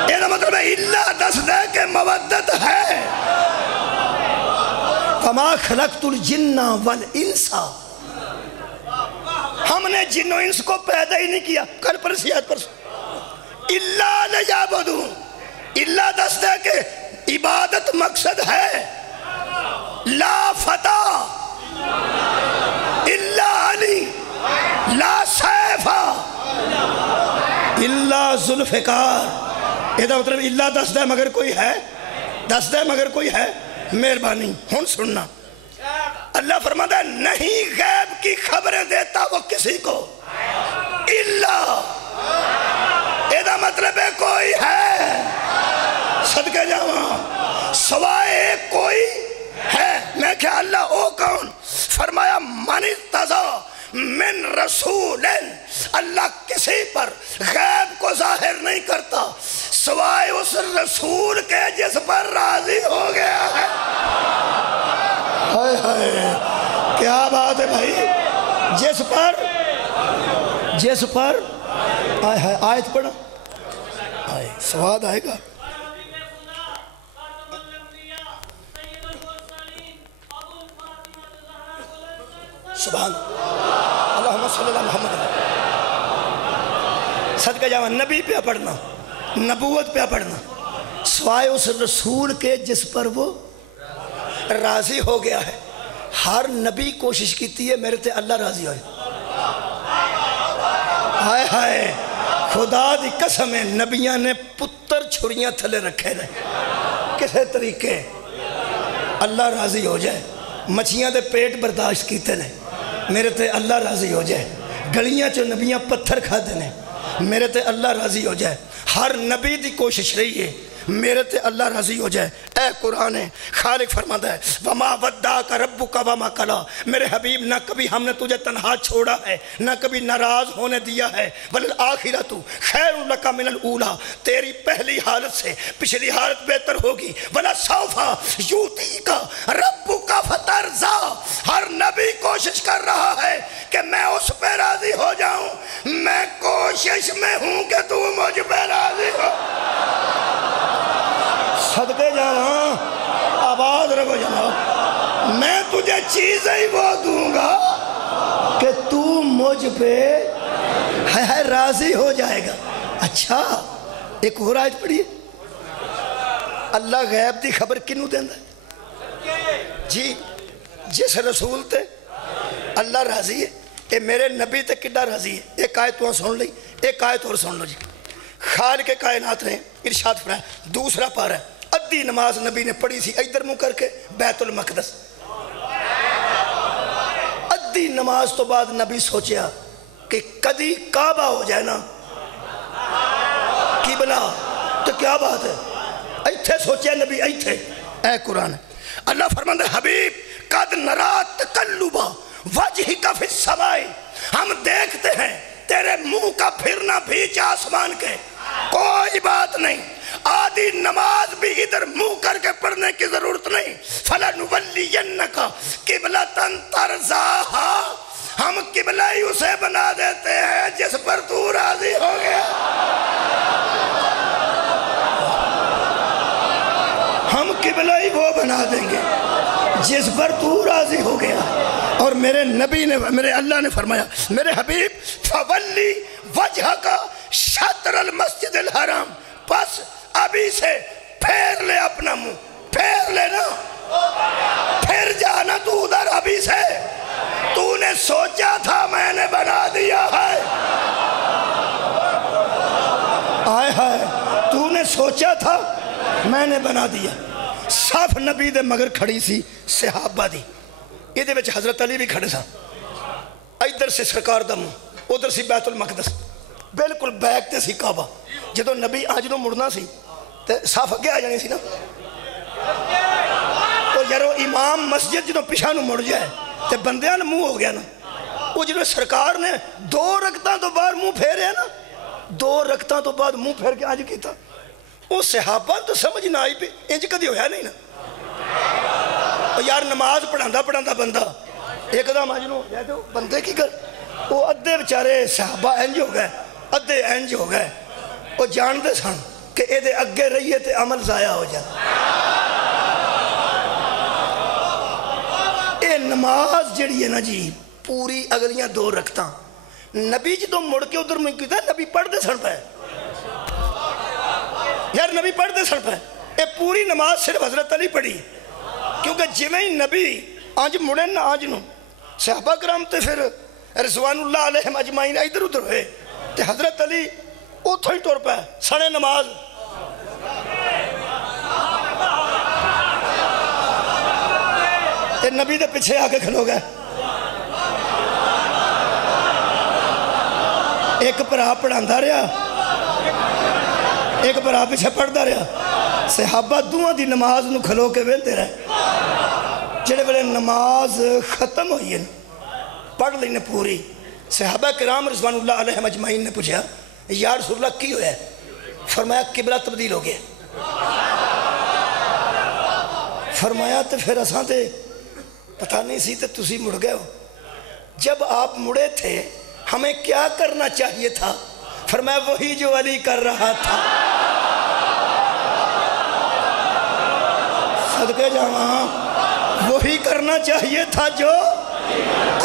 یہ مطلب ہے اللہ دس دے کہ مودت ہے فما خلقت الجن والانس ہم نے جن و انس کو پیدا ہی نہیں کیا کل پرسیات پر اللہ لیعبدون اللہ دس دے کہ عبادت مقصد ہے لا فتح الا علی لا سیفہ الا ذوالفقار یہ مطلب اللہ دس دے مگر کوئی ہے دس دے مگر کوئی ہے مہربانی ہن سننا اللہ فرماتا ہے نہیں غیب کی خبریں دیتا وہ کسی کو اللہ یہ مطلب ہے کوئی ہے صدقے جاواں ارتضا من رسول، اللہ کسی پر غیب کو ظاہر نہیں کرتا سوائے اس رسول کے جس پر راضی ہو گیا ہے۔ ہائے ہائے کیا بات ہے بھائی، جس پر ہائے ہائے آیت پڑھا، ہائے سواد آئے گا۔ سبحان اللہم صلی اللہ محمد۔ صدقہ جاوہ نبی پہ پڑھنا، نبوت پہ پڑھنا، سوائے اس رسول کے جس پر وہ راضی ہو گیا ہے۔ ہر نبی کوشش کیتی ہے میرے تے اللہ راضی ہوئے۔ ہائے ہائے خدا دی قسم ہے، نبیاں نے پتر چھریاں تھلے رکھے رہے کسے طریقے اللہ راضی ہو جائے۔ مچھیاں دے پیٹ برداشت کیتے نے میرے تے اللہ راضی ہو جائے۔ گلیاں چو نبیاں پتھر کھا دینے میرے تے اللہ راضی ہو جائے۔ ہر نبی دی کوشش رہی ہے میرے تے اللہ راضی ہو جائے۔ اے قرآن خالق فرماتا ہے وَمَا وَدَّعَكَ رَبُّكَ وَمَا قَلَىٰ، میرے حبیب نہ کبھی ہم نے تجھے تنہا چھوڑا ہے نہ کبھی ناراض ہونے دیا ہے۔ وَلَلْآخِرَةُ خَيْرٌ لَكَ مِنَ الْأُولَىٰ، تیری پہلی حالت سے پچھلی حالت بہتر ہوگی۔ وَلَسَوْفَ يُعْطِيكَ رَبُّكَ فَتَرْضَىٰ، ہر نبی کوشش کر رہا ہے کہ میں اس پہ راضی ہو جاؤں۔ میں کوشش میں ہوں کہ تو مجھ پہ راضی ہو۔ صدقے جاواں آواز رکھو جناب، میں تجھے چیزیں ہی وہ دوں گا کہ تو مجھ پہ ہے راضی ہو جائے گا۔ اچھا ایک اور آیت پڑھیے، اللہ غیب دی خبر کنوں دیندا ہے جی؟ جس رسول تے اللہ راضی ہے، اے میرے نبی تے کڈا راضی ہے۔ ایک آیت تو سن لئی، ایک آیت اور سن لو جی۔ خالق کائنات نے ارشاد فرمایا، دوسرا پارہ ہے، ادھی نماز نبی نے پڑھی سی ادھر منہ کر کے بیت المقدس۔ ادھی نماز تو بعد نبی سوچیا کہ کدی کعبہ ہو جائے نا قبلہ تو کیا بات ہے، ایتھے سوچیا نبی ایتھے۔ اے قرآن اللہ فرماتا ہے حبیب قد نرا تقلب وجہک فی السماء، ہم دیکھتے ہیں تیرے منہ کا پھرنا بیچ آسمان کے، کوئی بات نہیں، آدھی نماز بھی ادھر منہ کر کے پڑھنے کی ضرورت نہیں۔ فَلَنُوَلِّيَنَّكَ قِبْلَةً تَرْضَاهَا، ہم قبلہ ہی اسے بنا دیتے ہیں جس پر تو راضی ہو گیا۔ ہم قبلہ ہی وہ بنا دیں گے جس پر تو راضی ہو گیا۔ اور میرے نبی نے، میرے اللہ نے فرمایا میرے حبیب فَوَلِّ وَجْهَكَ شَطْرَ الْمَسْجِدِ الْحَرَامِ، بس ابھی سے پھیر لے اپنا منہ، پھیر لے نا، پھر جانا تو ادھر ابھی سے۔ تو نے سوچا تھا میں نے بنا دیا ہے، آئے ہائے تو نے سوچا تھا میں نے بنا دیا۔ صف نبی دے مگر کھڑی سی صحابہ دی، یہ دے وچ حضرت علی بھی کھڑے سا، ادھر سے سرکار دا منہ، ادھر سی بیت المقدس، بالکل بیک تے سی کعبہ۔ جدو نبی آج نو مڑنا سی تے صف اگے آ جانی سی نا، تو یارو امام مسجد جدو پیچھے نو مڑ جائے تے بندیاں منہ ہو گیا نا۔ وہ جدو سرکار نے 2 رکعتاں تو بعد منہ پھیرے نا، 2 رکعتاں تو بعد منہ پھیر کے آج کیتا، وہ صحابہ تو سمجھ نہ آئی پہ انج کدی ہویا نہیں نا۔ یار نماز پڑھاندا پڑھاندا بندہ ایک دم آج نو بندے کی کر، وہ ادھے بچارے صحابہ انج ہو گئے، ادھے انج ہو گئے، وہ جان دے سن کہ اے دے اگے رہیے تے عمل ضائع ہو جائے۔ اے نماز جڑی ہے نا جی پوری اگلیاں 2 رکعتاں نبی جدوں مڑ کے ادھر میں کیتا نبی پڑھ دے سن پہ، یار نبی پڑھ دے سن پہ، اے پوری نماز صرف حضرت علی پڑھی، کیونکہ جویں ہی نبی آج مڑے نا آج نو صحابہ کرام تے پھر رضوان اللہ علیہم اجمعین ادھر ادھر ہوئے تے حضرت علی اتھو ہی ٹر پہ سڑے نماز۔ تے نبی دے پیچھے آ کے کھلو گئے، ایک پرا پڑھاندا رہا، ایک پرا پیچھے پڑھدا رہا، صحابہ دوہاں دی نماز نو کھلو کے ویندے رہے۔ جڑے ویلے نماز ختم ہوئی ہے پڑھ لینے پوری. صحابہ کرام رضوان اللہ علیہ مجمعین نے پوچھا یا رسول اللہ کی ہویا ہے؟ فرمایا قبلہ تبدیل ہو گیا. فرمایا تو پھر اساں تے پتہ نہیں سی تے تسی مڑ گئے ہو. جب آپ مڑے تھے ہمیں کیا کرنا چاہیے تھا؟ فرمایا وہی جو علی کر رہا تھا. صدقے جاواں وہی کرنا چاہیے تھا جو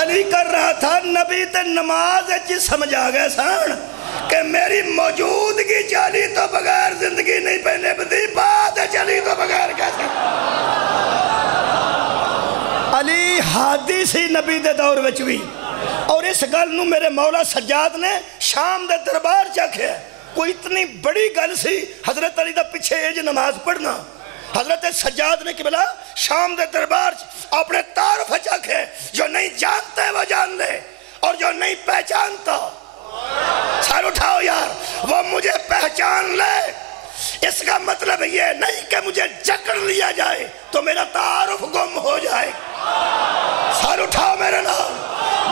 علی کر رہا تھا. نبی تے نماز جی سمجھا گئے سان کہ میری موجودگی چلی تو بغیر زندگی نہیں پہنے بدی بات چلی تو بغیر کیسے. علی ہادی سی نبی دے دور وچ بھی. اور اس گل نو میرے مولا سجاد نے شام دے دربار چکھے. کوئی اتنی بڑی گل سی حضرت علی دا پیچھے یہ جو نماز پڑھنا. حضرت سجاد نے قبلہ شام دے دربار اپنے تعارف چکھے. جو نہیں جانتے وہ جان لے اور جو نہیں پہچانتا سر اٹھاؤ یار وہ مجھے پہچان لے. اس کا مطلب یہ نہیں کہ مجھے جکڑ لیا جائے تو میرا تعارف گم ہو جائے. سر اٹھاؤ میرے نام.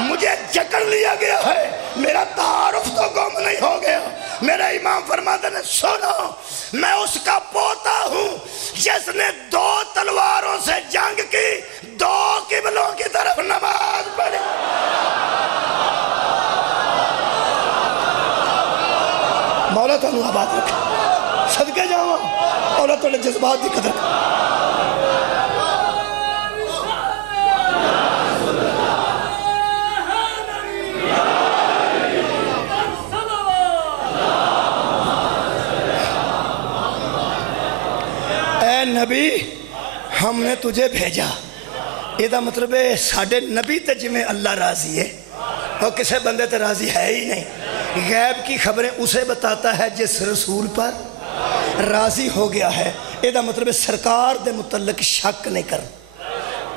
مجھے جکڑ لیا گیا ہے میرا تعارف تو گم نہیں ہو گیا. میرا امام فرماتے ہیں سنو میں اس کا پوتا ہوں جس نے 2 تلواروں سے جنگ کی 2 قبلوں کی طرف نماز پڑھی. مولا تو انہوں آباد رکھے صدقے جاؤں مولا تو جذبات دی قدر کر. اے نبی ہم نے تجھے بھیجا. یہ دا مطلب ہے ساڑھے نبی تے جمیں اللہ راضی ہے اور کسے بندے تے راضی ہے ہی نہیں. غیب کی خبریں اسے بتاتا ہے جس رسول پر راضی ہو گیا ہے. یہ دا مطلب ہے سرکار دے متعلق شک نہیں کر.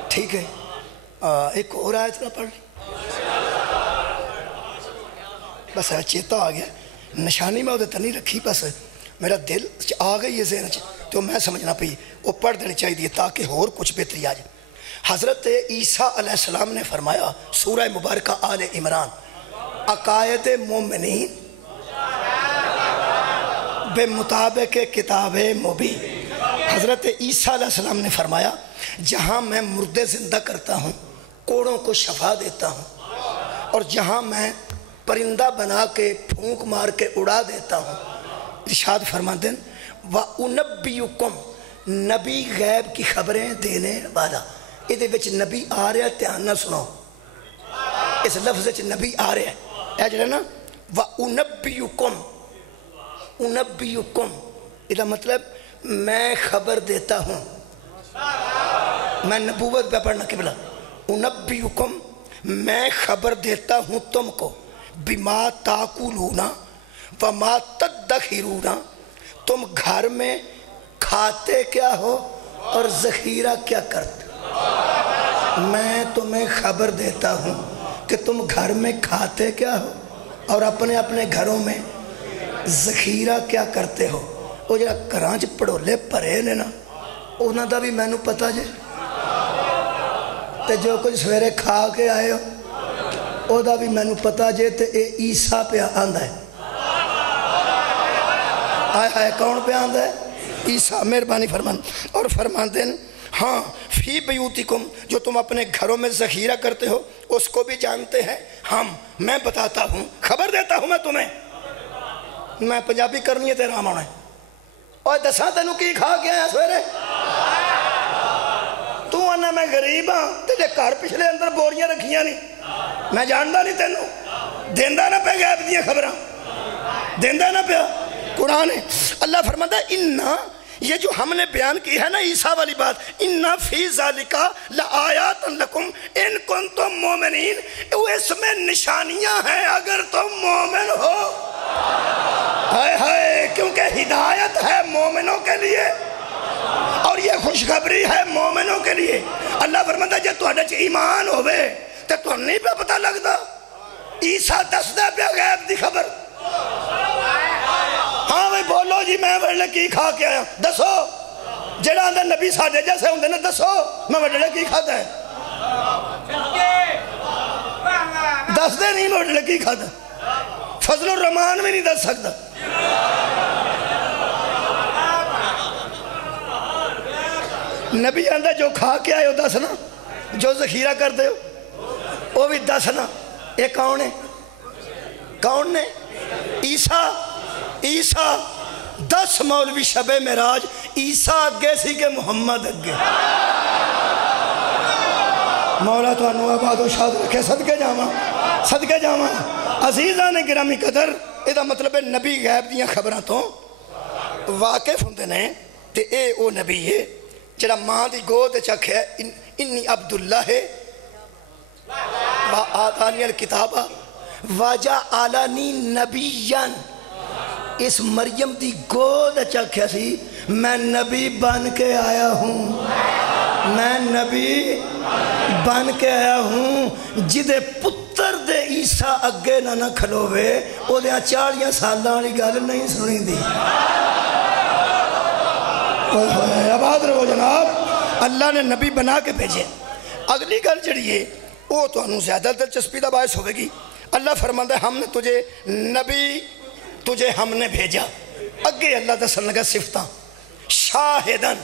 ٹھیک ہے ایک اور آیت نہ پڑھ بس چیتا آ گیا. نشانی میں ادھے نہیں رکھی بس میرا دل آ گئی ہے ذہن تو میں سمجھنا پئی وہ پڑھ دینی چاہیے تاکہ اور کچھ بہتری آ جائے. حضرت عیسیٰ علیہ السلام نے فرمایا سورہ مبارکہ آل عمران عقائد مومنین بے مطابق کتاب مبین. حضرت عیسیٰ علیہ السلام نے فرمایا جہاں میں مردے زندہ کرتا ہوں کوڑوں کو شفا دیتا ہوں اور جہاں میں پرندہ بنا کے پھونک مار کے اڑا دیتا ہوں. ارشاد فرماتے ہیں وَأُنَبِّئُكُمْ نبی غیب کی خبریں دینے والا. یہ وچ نبی آ رہا ہے دھیان نہ سنو اس لفظ وچ نبی آ رہا ہے اے جڑا نا وَأُنَبِّئُكُمْ اُنَبِّئُكُمْ یہ مطلب میں خبر دیتا ہوں. میں نبوت پہ پڑھنا قبلہ اُنَبِّئُكُمْ میں خبر دیتا ہوں تم کو بِمَا تَأْكُلُونَ وَمَا تَدَّخِرُونَ تم گھر میں کھاتے کیا ہو اور ذخیرہ کیا کرتے. میں تمہیں خبر دیتا ہوں کہ تم گھر میں کھاتے کیا ہو اور اپنے اپنے گھروں میں ذخیرہ کیا کرتے ہو. وہ جا کرانچ پڑھولے پرے نے نا انہوں دا بھی میں نو پتا جے تے جو کچھ سویرے کھا کے آئے ہو او دا بھی میں نو پتا جے تے اے عیسیٰ پہ آندہ ہے. آئے آئے کون پہ آندہ ہے؟ عیسیٰ. مہربانی فرمان اور فرمان دیں ہاں فی بیوتکم جو تم اپنے گھروں میں ذخیرہ کرتے ہو اس کو بھی جانتے ہیں ہم. میں بتاتا ہوں خبر دیتا ہوں میں تمہیں. میں پنجابی کرنی ہے تیرا آمانا ہے اور دساں تینوں کی کھا کے آیا سویرے تو آنا میں غریب ہاں تیرے گھر پچھلے اندر بوریاں رکھیاں نہیں میں جاندا نہیں تینوں دیندہ نہ پہ غیب دیاں خبراں دیندہ نہ پہ. قرآن ہے اللہ فرماتا ہے انہا یہ جو ہم نے بیان کی ہے نا عیسیٰ والی بات انہا فی ذالکا لآیات لکم ان کنتم مومنین اس میں نشانیاں ہیں اگر تم مومن ہو. ہائے ہائے کیونکہ ہدایت ہے مومنوں کے لیے اور یہ خوشخبری ہے مومنوں کے لیے. اللہ فرماتا ہے جب تو اڈچ ایمان ہوئے تو تو نہیں پہ پتہ لگتا عیسیٰ دس دے پہ غیب دی خبر. ہاں بھئی بولو جی میں وڈلے کی کھا کے آیا دسو جڑا اندر نبی ساڈے جیسے ہوندے نے دسو میں وڈلے کی کھاتا ہے. دس دے نہیں موڑ لگی کھادا فضل الرحمان بھی نہیں دس سکتا نبی آندہ جو کھا کے آئے ہو دسنا جو ذخیرہ کر دے ہو وہ بھی دسنا یہ کون ہے کون نے عیسیٰ 10 مولوی شب معراج عیسیٰ اگے سی کہ محمد اگے مولا تو انو آباد و شاد رکھے صدقے جاواں عزیزان گرامی قدر یہ مطلب ہے نبی غیب دیاں خبریں تو واقف ہوندے نے تے اے او نبی ہے جڑا ماں دی گود چکھ ہے انی عبداللہ ہے وآتانی الکتابہ وجعلنی نبیاً اس مریم دی گود چکھ سی میں نبی بن کے آیا ہوں میں نبی بن کے آیا ہوں جدے پتر دے عیسیٰ اگے نہ کھلوے او دیا 40 سالہ والی گل نہیں سنی دی آباد رہو جناب اللہ نے نبی بنا کے بھیجے اگلی گل جڑی ہے وہ تو انہوں زیادہ دلچسپی دا باعث ہوئے گی اللہ فرماتا ہے ہم نے تجھے نبی تجھے ہم نے بھیجا اگے اللہ دسن لگا صفتاں شاہدن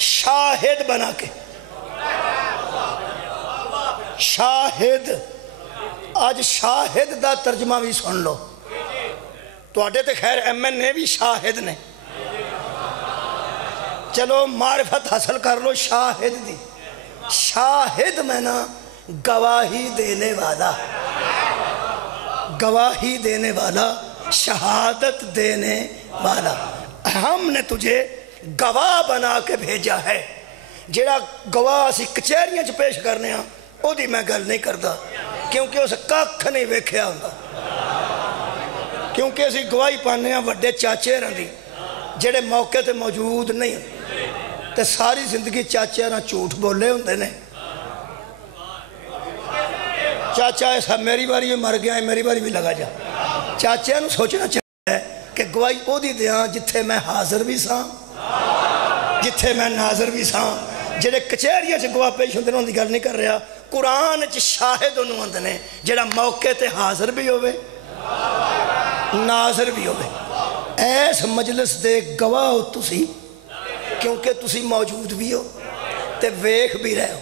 شاہد بنا کے شاہد آج شاہد دا ترجمہ بھی سن لو تو آٹے تے خیر ایم نے بھی شاہد نے چلو معرفت حاصل کر لو شاہد دی شاہد میں نا گواہی دینے والا شہادت دینے والا ہم نے تجھے گواہ بنا کے بھیجا ہے جیڑا گواہ اسی کچہریاں چ پیش کرنے ہاں او دی میں گل نہیں کرتا کیونکہ اسے ککھ نہیں ویکھیا ہوندا کیونکہ اسی گواہی پانے ہاں وڈے چاچے رہندی جیڑے موقع تے موجود نہیں تے ساری زندگی چاچے رہاں جھوٹ بولے ہوندے نے چاچا ایسا میری باری بھی مر گیا ہے میری باری بھی لگا جا چاچے نو سوچنا چاہتا ہے کہ گواہی او دی دیاں جتھے میں حاضر بھی ساں جتھے میں ناظر بھی ساں جڑے کچہریاں سے گواہ پیش ہوندے نے دی گل نہیں کر رہا قرآن چ شاہد انہوں ہوندے نے جڑا موقع تے حاضر بھی ہوئے ناظر بھی ہوئے ایس مجلس دے گواہ ہو تسی کیونکہ تسی موجود بھی ہو تے ویکھ بھی رہے ہو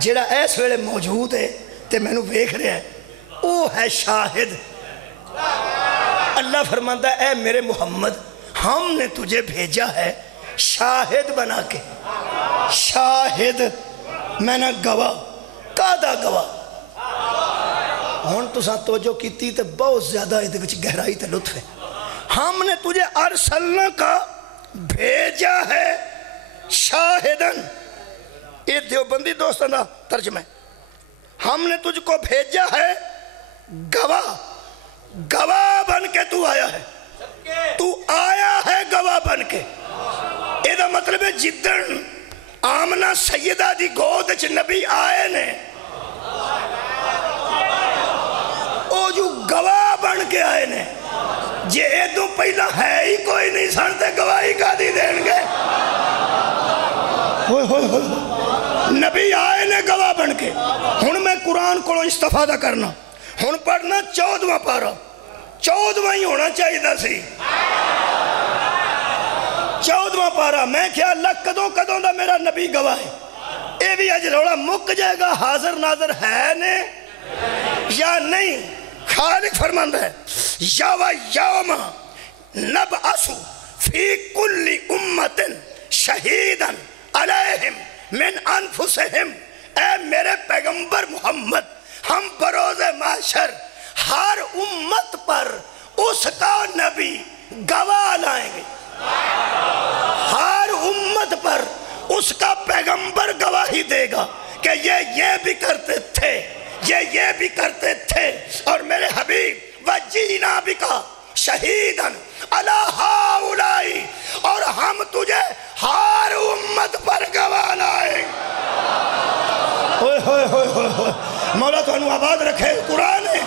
جڑا ایس ویلے موجود ہے تے میں نو ویکھ رہا ہے او ہے شاہد اللہ فرماتا ہے اے میرے محمد ہم نے تجھے بھیجا ہے شاہد بنا کے شاہد میں نے گواہ کادا گواہ ہون تو ساتھ توجہ کیتی تے بہت زیادہ ادھے وچ گہرائی تے لطف ہے ہم نے تجھے ارسلنا کا بھیجا ہے شاہدن یہ دیوبندی دوستان دا ترجمہ ہے ہم نے تجھ کو بھیجا ہے گواہ گواہ بن کے تو آیا ہے تو آیا ہے گواہ بن کے یہ مطلب ہے جدن آمنہ سیدہ دی گود چ نبی آئے نے او جو گواہ بن کے آئے نے جے ایدوں پہلا ہے ہی کوئی نہیں سنتے گواہی کا دی دیں گے نبی آئے نے گواہ بن کے ہن میں قرآن کو استفادہ کرنا ہن پڑھنا 14واں پارہ 14واں ہی ہونا چاہیے دا سی 14واں پارہ میں کیا اللہ کدوں دا میرا نبی گواہ ہے اے بھی اج روڑا مک جائے گا حاضر ناظر ہے نے یا نہیں خالق فرماندہ ہے یوم نبعث فی کل امت شہیدا علیہم من انفسہم اے میرے پیغمبر محمد ہم بروز محشر ہر امت پر اس کا نبی گواہ لائیں گے ہر امت پر اس کا پیغمبر گواہی دے گا کہ یہ بھی کرتے تھے یہ بھی کرتے تھے اور میرے حبیب وجینا بکا شہیدن علی ہاؤلائی اور ہم تجھے ہر امت پر گواہ لائیں مولا تو انہوں آباد رکھے قرآن ہے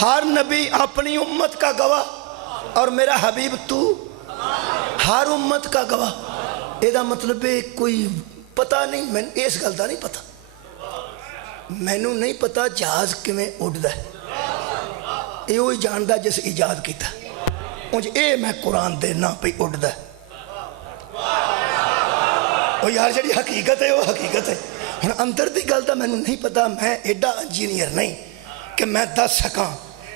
ہر نبی اپنی امت کا گواہ اور میرا حبیب تو ہر امت کا گواہ یہ مطلب ہے کوئی پتہ نہیں میں اس گل دا نہیں پتہ مینوں نہیں پتا جہاز کیویں اڑدا ہے، یہ وہی جاندا جس ایجاد کیتا، انج اے میں قرآن دینا پہ اڑدا ہے۔ وہ یار جڑی حقیقت ہے وہ حقیقت ہے۔ ہن اندر دی گل دا مینوں نہیں پتا، میں ایڈا انجینئر نہیں کہ میں دس سکاں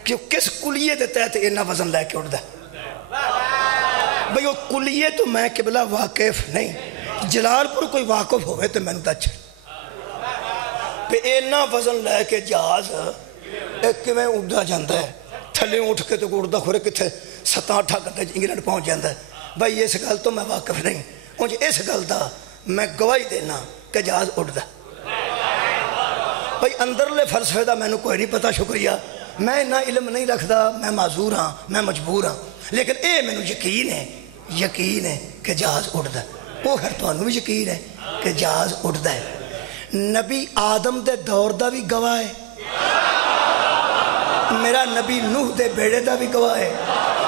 کہ کس کلیے دے تحت اتنا وزن لے کے اڑدا ہے۔ بھئی وہ کلیے تو میں قبلہ واقف نہیں، جلال پور کوئی واقف ہوئے تو مینوں دچ پہ اتنا وزن لے کے جہاز ایک کیویں اڑدا جاندا ہے، تھلے اٹھ کے تو اڑدا کھورے کتنے 7-8 گھنٹے انگلینڈ پہنچ جاندا ہے۔ بھائی اس گل تو میں واقف نہیں، مجھے اس گل دا میں گواہی دینا کہ جہاز اڑدا۔ بھائی اندرلے فلسفے دا مینوں کوئی نہیں پتا، شکریہ، میں نہ علم نہیں رکھدا، میں معذور ہاں، میں مجبور ہاں، لیکن اے مینوں یقین ہے کہ جہاز اڑدا ہے۔ وہ خیر تانوں بھی یقین ہے کہ جہاز اڑدا ہے۔ نبی آدم دے دور دا بھی گواہ ہے، میرا نبی نوح دے بیڑے دا بھی گواہ ہے،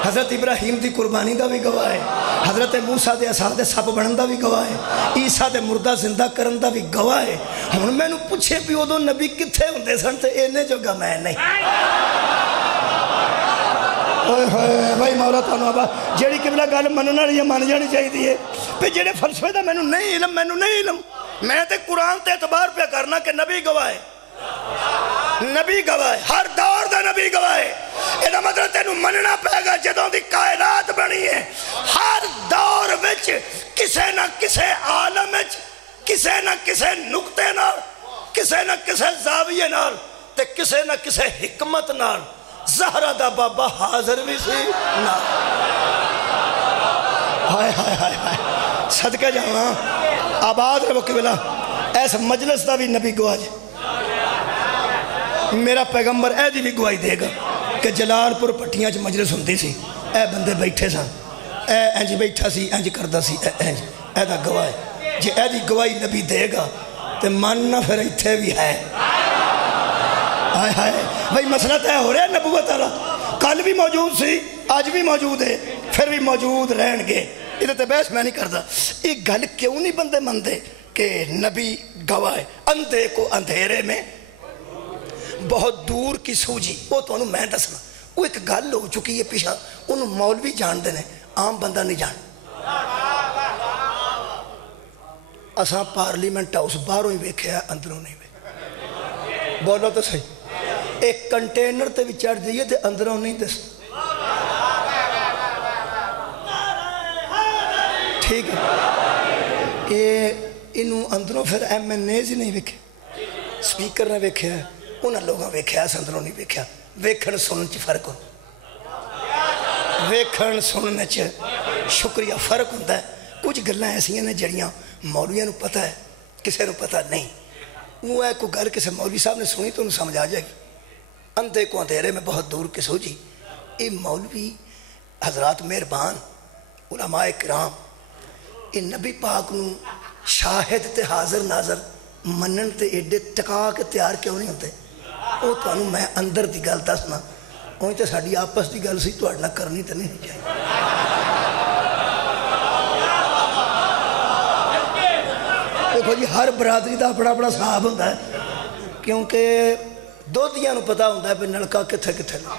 حضرت ابراہیم دی قربانی دا بھی گواہ ہے، حضرت موسیٰ دے عصا دے سپ بنن دا بھی گواہ ہے، عیسیٰ دے مردہ زندہ کرن دا بھی گواہ ہے۔ ہن مینوں پوچھے بھی ادوں نبی کتھے ہوندے سن تے اینے جوگا میں نہیں۔ اوئے ہوئے بھائی مولا تانوں ابا جیڑی قبلہ گل منن والی ہے من جانی چاہیے پہ جڑے فلسفے دا مینوں نہیں علم، مینوں نہیں علم، میں تے قرآن تے اعتبار پہ کرنا کہ نبی گواہ ہے، نبی گواہ ہے، ہر دور دا نبی گواہ ہے۔ یہ مطلب تینوں مننا پے گا جدوں دی کائنات بنی ہے، ہر دور وچ کسے نہ کسے عالم وچ کسے نہ کسے نقطے نال، کسے نہ کسے زاویے نال تے کسے نہ کسے حکمت نال زہرہ دا بابا حاضر بھی سی نا۔ ہائے ہائے ہائے ہائے صدقہ جاواں آباد رہو قبلہ، ایس مجلس دا بھی نبی گواہ ہے۔ میرا پیغمبر اے دی بھی گواہی دے گا کہ جلال پور پٹھیاں چ مجلس ہوندی سی، اے بندے بیٹھے سن، اے انج بیٹھا سی، انج کردا سی، اے دا گواہ ہے۔ جے اے دی گواہی نبی دے گا تے ماننا پھر ایتھے بھی ہے۔ ہائے ہائے بھائی مسئلہ طے ہو رہا ہے نبوت والا، کل بھی موجود سی، آج بھی موجود ہے، پھر بھی موجود رہن گے، ادھر تے بحث میں نہیں کردا۔ یہ گل کیوں نہیں بندے مندے کہ نبی گواہ ہے؟ اندھے کو اندھیرے میں بہت دور کی سوجی، وہ تو انہوں میں دسنا، وہ ایک گل ہو چکی ہے پیچھا، انہوں مولوی جان دینے، عام بندہ نہیں جان۔ اساں پارلیمنٹ ہاؤس باہروں ہی ویکھیا ہے، اندروں نہیں ویکھیا، بولو تو صحیح، ایک کنٹینر تے بھی چڑھ جائیے تے اندروں نہیں دس، ٹھیک ہے، انہوں اندروں پھر ایم این ایز ہی نہیں ویکھے، سپیکر نے ویکھیا ہے، انہاں لوگاں ویکھیا ہے، اندروں نہیں ویکھیا، ویکھن سنن چ فرق ہو، ویکھن سنن چ شکریہ فرق ہوتا ہے۔ کچھ گلاں ایسیاں نے جڑیاں مولویاں نو پتہ ہے، کسے نو پتہ نہیں، وہ ہے کوئی گل کسی مولوی صاحب نے سنی تو انہوں سمجھ آ جائے گی۔ اندھے کو اندھیرے میں بہت دور کی سوجی، یہ مولوی حضرات مہربان علماء کرام یہ نبی پاک نو شاہد تے حاضر ناظر منن تے ایڈے ٹکا کے تیار کیوں نہیں ہوتے؟ وہ تو میں اندر دی گل دسنا، وہیں تے ساڈی آپس دی گل سی تہاڈے نال کرنی تے نہیں چاہیے۔ دیکھو جی ہر برادری دا اپنا اپنا صاحب ہوتا ہے، کیونکہ دودھیاں نو پتہ ہوتا ہے پہ نلکا کتھے کتھے نہ۔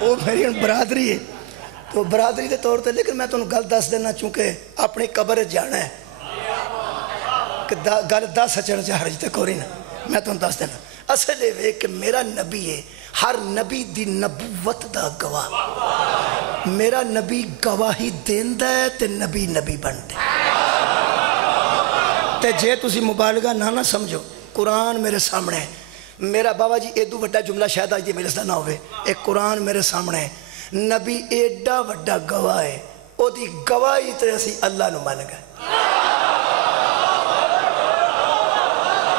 وہ میری برادری ہے تو برادری دے طور تے، لیکن میں تو گل دس دینا چونکہ اپنی قبر جانا ہے کہ گل دس اچھن سے حرج تے کوری نا، میں تو دس دینا اصل یہ کہ میرا نبی ہے، ہر نبی دی نبوت دا گواہ، میرا نبی گواہی دیندہ ہے تے نبی نبی بنتے تے جے تسی مبالغہ نہ سمجھو، قرآن میرے سامنے ہے، میرا بابا جی ایدو وڈا جملہ شاید آج دی مجلس دا نہ ہوئے، ایک قرآن میرے سامنے ہے، نبی ایڈا وڈا گواہ ہے، او دی گواہی تے اسی اللہ نو مان گئے۔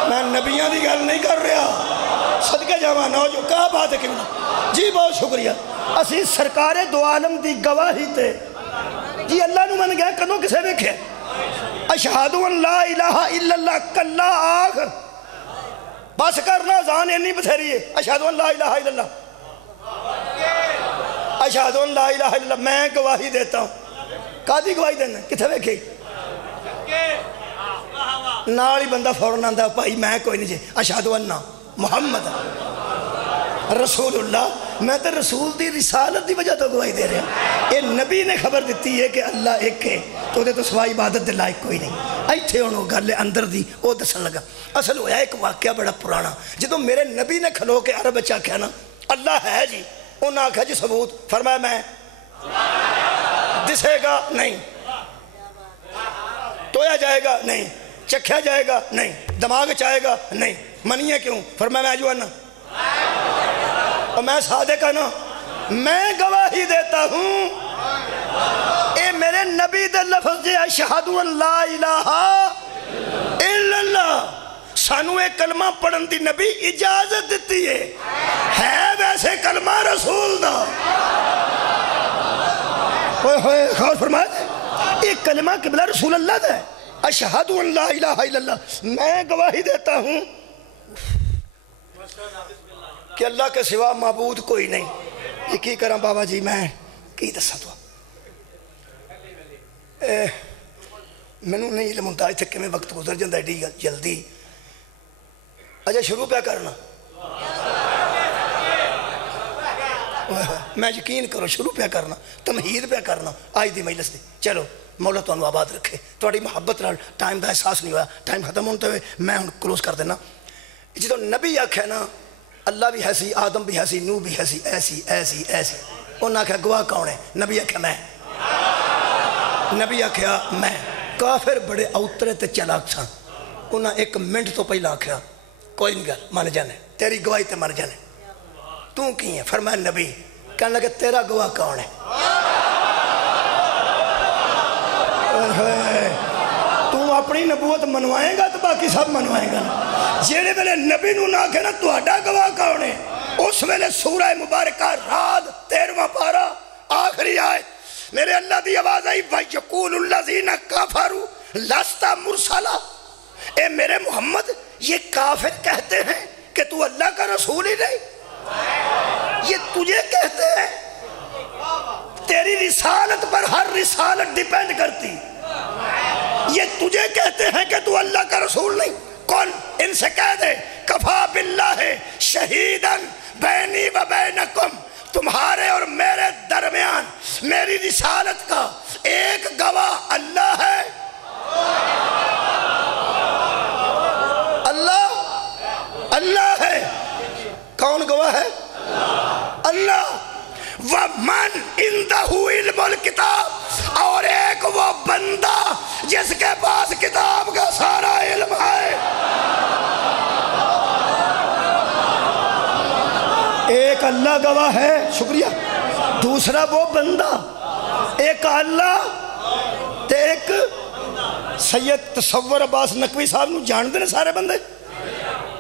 میں نبیاں دی گل نہیں کر رہا، صدقہ جاواں نو جو کہا بات ہے کہ جی بہت شکریہ، اسی سرکار دو عالم دی گواہی تے جی اللہ نو مان گئے، کدوں کسے دیکھے اشہدو ان لا الہ الا اللہ کلا آخ بس کرنا زان اینی بتھیری ہے، اشہدو ان لا الہ الا اللہ، اشہد ان لا الہ الا اللہ میں گواہی دیتا ہوں کادی گواہی دینا کتنے ویکھی نال ہی بندہ فوراً آندا بھائی میں کوئی نہیں جی اشہد ان محمد رسول اللہ میں تو رسول دی رسالت دی وجہ تو گواہی دے رہا ہوں یہ نبی نے خبر دیتی ہے کہ اللہ ایک ہے تو دے تو سوا عبادت دے لائق کوئی نہیں ایتھے انہوں گل اندر دی وہ دسن لگا اصل ہویا ایک واقعہ بڑا پرانا جدوں میرے نبی نے کھلو کے عرب بچہ کہا نا اللہ ہے جی انہوں نے کہا جی ثبوت فرمایا میں دسے گا نہیں تویا جائے گا نہیں چکھیا جائے گا نہیں دماغ چاہے گا نہیں منیے کیوں فرمایا میں جو ہے نا اور میں صادق نا میں گواہی دیتا ہوں اے میرے نبی دے لفظ دے اشہد ان لا الہ الا اللہ سانو ایک کلمہ پڑھن دی نبی اجازت دیتی ہے ویسے کلمہ رسول دا خبر فرمائے ایک کلمہ قبلہ رسول اللہ دا ہے اشہد ان لا الہ الا اللہ میں گواہی دیتا ہوں کہ اللہ کے سوا معبود کوئی نہیں یہ کی کریں بابا جی میں کی دسا تو میں نے نہیں علم ہوتا تھے کہ میں وقت گزر جاندہ ایڈی جلدی اجا شروع پہ کرنا میں یقین کرو شروع پہ کرنا تمہید پہ کرنا آج دی مجلس دی چلو مولا تو انہوں آباد رکھے توڑی محبت نال ٹائم دا احساس نہیں ہوا ٹائم ختم ہوتے ہوئے میں ہوں کلوز کر دینا جدو نبی آکھے نا اللہ بھی ہے سی آدم بھی ہے سی نوح بھی ہے سی ایسی ایسی ایسی انہوں نے آکھا گواہ کون ہے نبی آکھا میں نبی آکھا میں کافر بڑے اوترے تے چلاک سان انہوں نے ایک منٹ تو پہلا آکھا کوئی نہیں گل مان جانے تیری گواہی تے مان جانے تو کی ہے فرمایا نبی کہنے لگے تیرا گواہ کون ہے تو اپنی نبوت منوائیں گا تو باقی سب منوائیں گا جیڑے ویلے نبی نو نہ کہنا تہاڈا گواہ کون ہے اس ویلے سورہ مبارکہ رات 13واں پارہ آخری آیت میرے اللہ دی آواز آئی وَيَقُولُ الَّذِينَ كَفَرُوا لَسْتَ مُرْسَلًا اے میرے محمد یہ کافر کہتے ہیں کہ تو اللہ کا رسول ہی نہیں یہ تجھے کہتے ہیں تیری رسالت پر ہر رسالت ڈیپینڈ کرتی یہ تجھے کہتے ہیں کہ تو اللہ کا رسول نہیں کون ان سے کہہ دے کفا باللہ شہیدن بینی و بینکم تمہارے اور میرے درمیان میری رسالت کا ایک گواہ اللہ ہے اللہ ہے کون گواہ ہے اللہ وَمَنْ عِنْدَهُ عِلْمُ الْكِتَابِ اور ایک وہ بندہ جس کے پاس کتاب کا سارا علم ہے ایک اللہ گواہ ہے شکریہ دوسرا وہ بندہ ایک اللہ تے ایک سید تصور عباس نقوی صاحب نو جان دے سارے بندے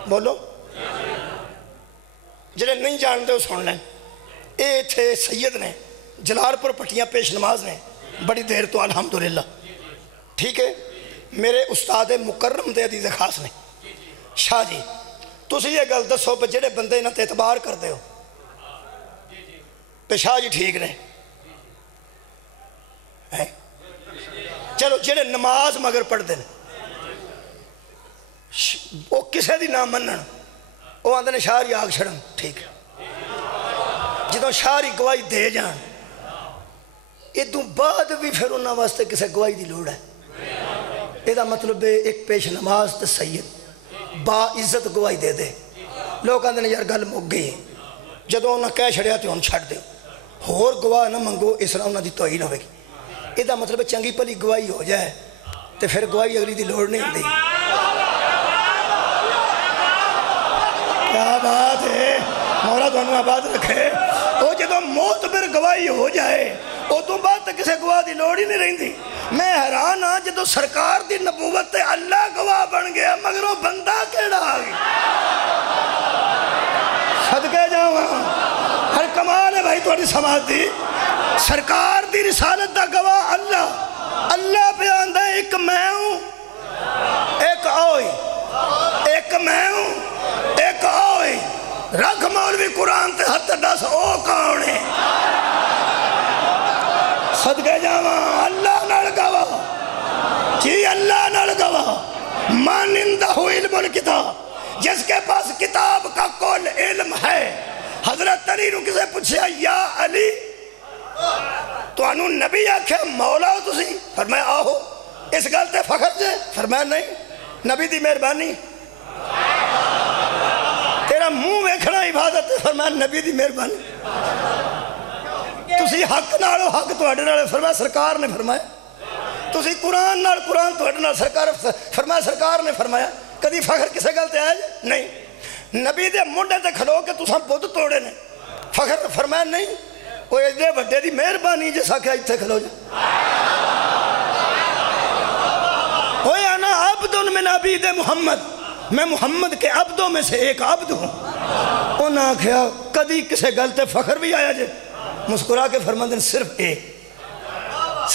بولو جنہیں نہیں جان دے سن لیں اے تھے سید نے جلال پور پٹیاں پیش نماز نے بڑی دیر تو الحمدللہ ٹھیک ہے میرے استاد مکرم دے عزیز خاص نے شاہ جی تسی یہ گل دسو پہ جڑے بندے انہاں تے اعتبار کر دے ہو پہ شاہ جی ٹھیک نے چلو جڑے نماز مگر پڑھ دیں وہ کسے دی نام منن وہ آندھنے شاہری آگ چھڑن ٹھیک ہے جدوں شاہری گواہی دے جان ادھوں بعد بھی پھر انہاں واسطے کسے گواہی دی لوڑ ہے ایدہ مطلب ہے ایک پیش نماز تے سید با عزت گواہی دے دے لوگ آندھنے یار گل مک گئی جدوں انہاں کہہ چھڑیا تے انہاں چھڑ دے ہور گواہ نہ منگو اس طرح انہاں دی توہین ہوئے گی ایدہ مطلب ہے چنگی پلی گواہی ہو جائے تے پھر گواہی اگلی دی لوڑ نہیں دی کیا بات ہے مولا تو انہوں آباد رکھے وہ جدو موت پر گواہی ہو جائے وہ تو بعد تک کسے گواہ دی لوڑ ہی نہیں رہی تھی میں حیران ہاں جدو سرکار دی نبوت تے اللہ گواہ بن گیا مگر وہ بندہ کیڑا آگئی صدقے جاؤں ہر کمال ہے بھائی توڑی سماعت دی سرکار دی رسالت دا گواہ اللہ پہ آندہ ایک میں ہوں ایک آئی ایک میں ہوں ایک آئی رکھ مولوی قرآن تے حد 10 او کون ہے من عنده علم الکتاب، جس کے پاس کتاب کا کل علم ہے۔ حضرت علی نو کسے پوچھا یا علی تو انہوں نبی آکھے مولا ہو تسی؟ فرمایا آہو۔ اس گل تے فخر جے؟ فرمایا نہیں، نبی دی مہربانی۔ تیرا منہ ویکھنا عبادت ہے؟ فرمایا نبی دی مہربانی۔ تسی حق نالو حق تواڈے نال، فرمایا سرکار نے فرمایا۔ تسی قرآن نال قرآن تواڈے نال، سرکار فرمایا سرکار نے فرمایا۔ کدی فخر کسے گل تے آیا جے؟ نہیں۔ نبی دے منڈے تے کھلو کے تساں بت توڑے نے، فخر؟ فرمایا نہیں، کوئی ایڈے بڑے دی مہربانی جس آکھیا ایتھے کھلو جے۔ ہوئے انا عبد من عبید محمد، میں محمد کے عبدوں میں سے ایک عبد ہوں۔ انہاں آکھیا کدی کسے گل تے فخر بھی آیا جے؟ مسکرا کے فرماندے صرف ایک،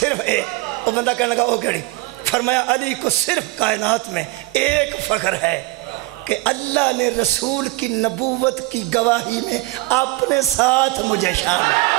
صرف ایک۔ وہ بندہ کہنے لگا وہ کیڑی؟ فرمایا علی کو صرف کائنات میں ایک فخر ہے کہ اللہ نے رسول کی نبوت کی گواہی میں اپنے ساتھ مجھے شامل۔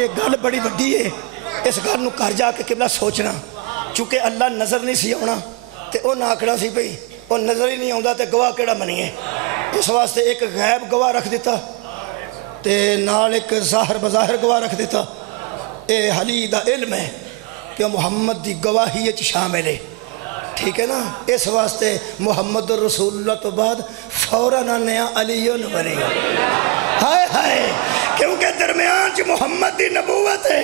ایک گل بڑی وڈی ہے، اس گل نو گھر جا کے قبلہ سوچنا، چونکہ اللہ نظر نہیں سی آنا تے او نہ آکھنا سی بھئی او نظر ہی نہیں آندا تے گواہ کیڑا بنیے۔ اس واسطے ایک غیب گواہ رکھ دیتا تے نال ایک ظاہر بظاہر گواہ رکھ دیتا۔ اے علی دا علم ہے کہ محمد دی گواہی وچ شامل ہے، ٹھیک ہے نا؟ اس واسطے محمد رسول اللہ تو بعد فوراً آنیا علی ولی۔ ہائے ہائے، کیونکہ درمیان چ محمد دی نبوت ہے،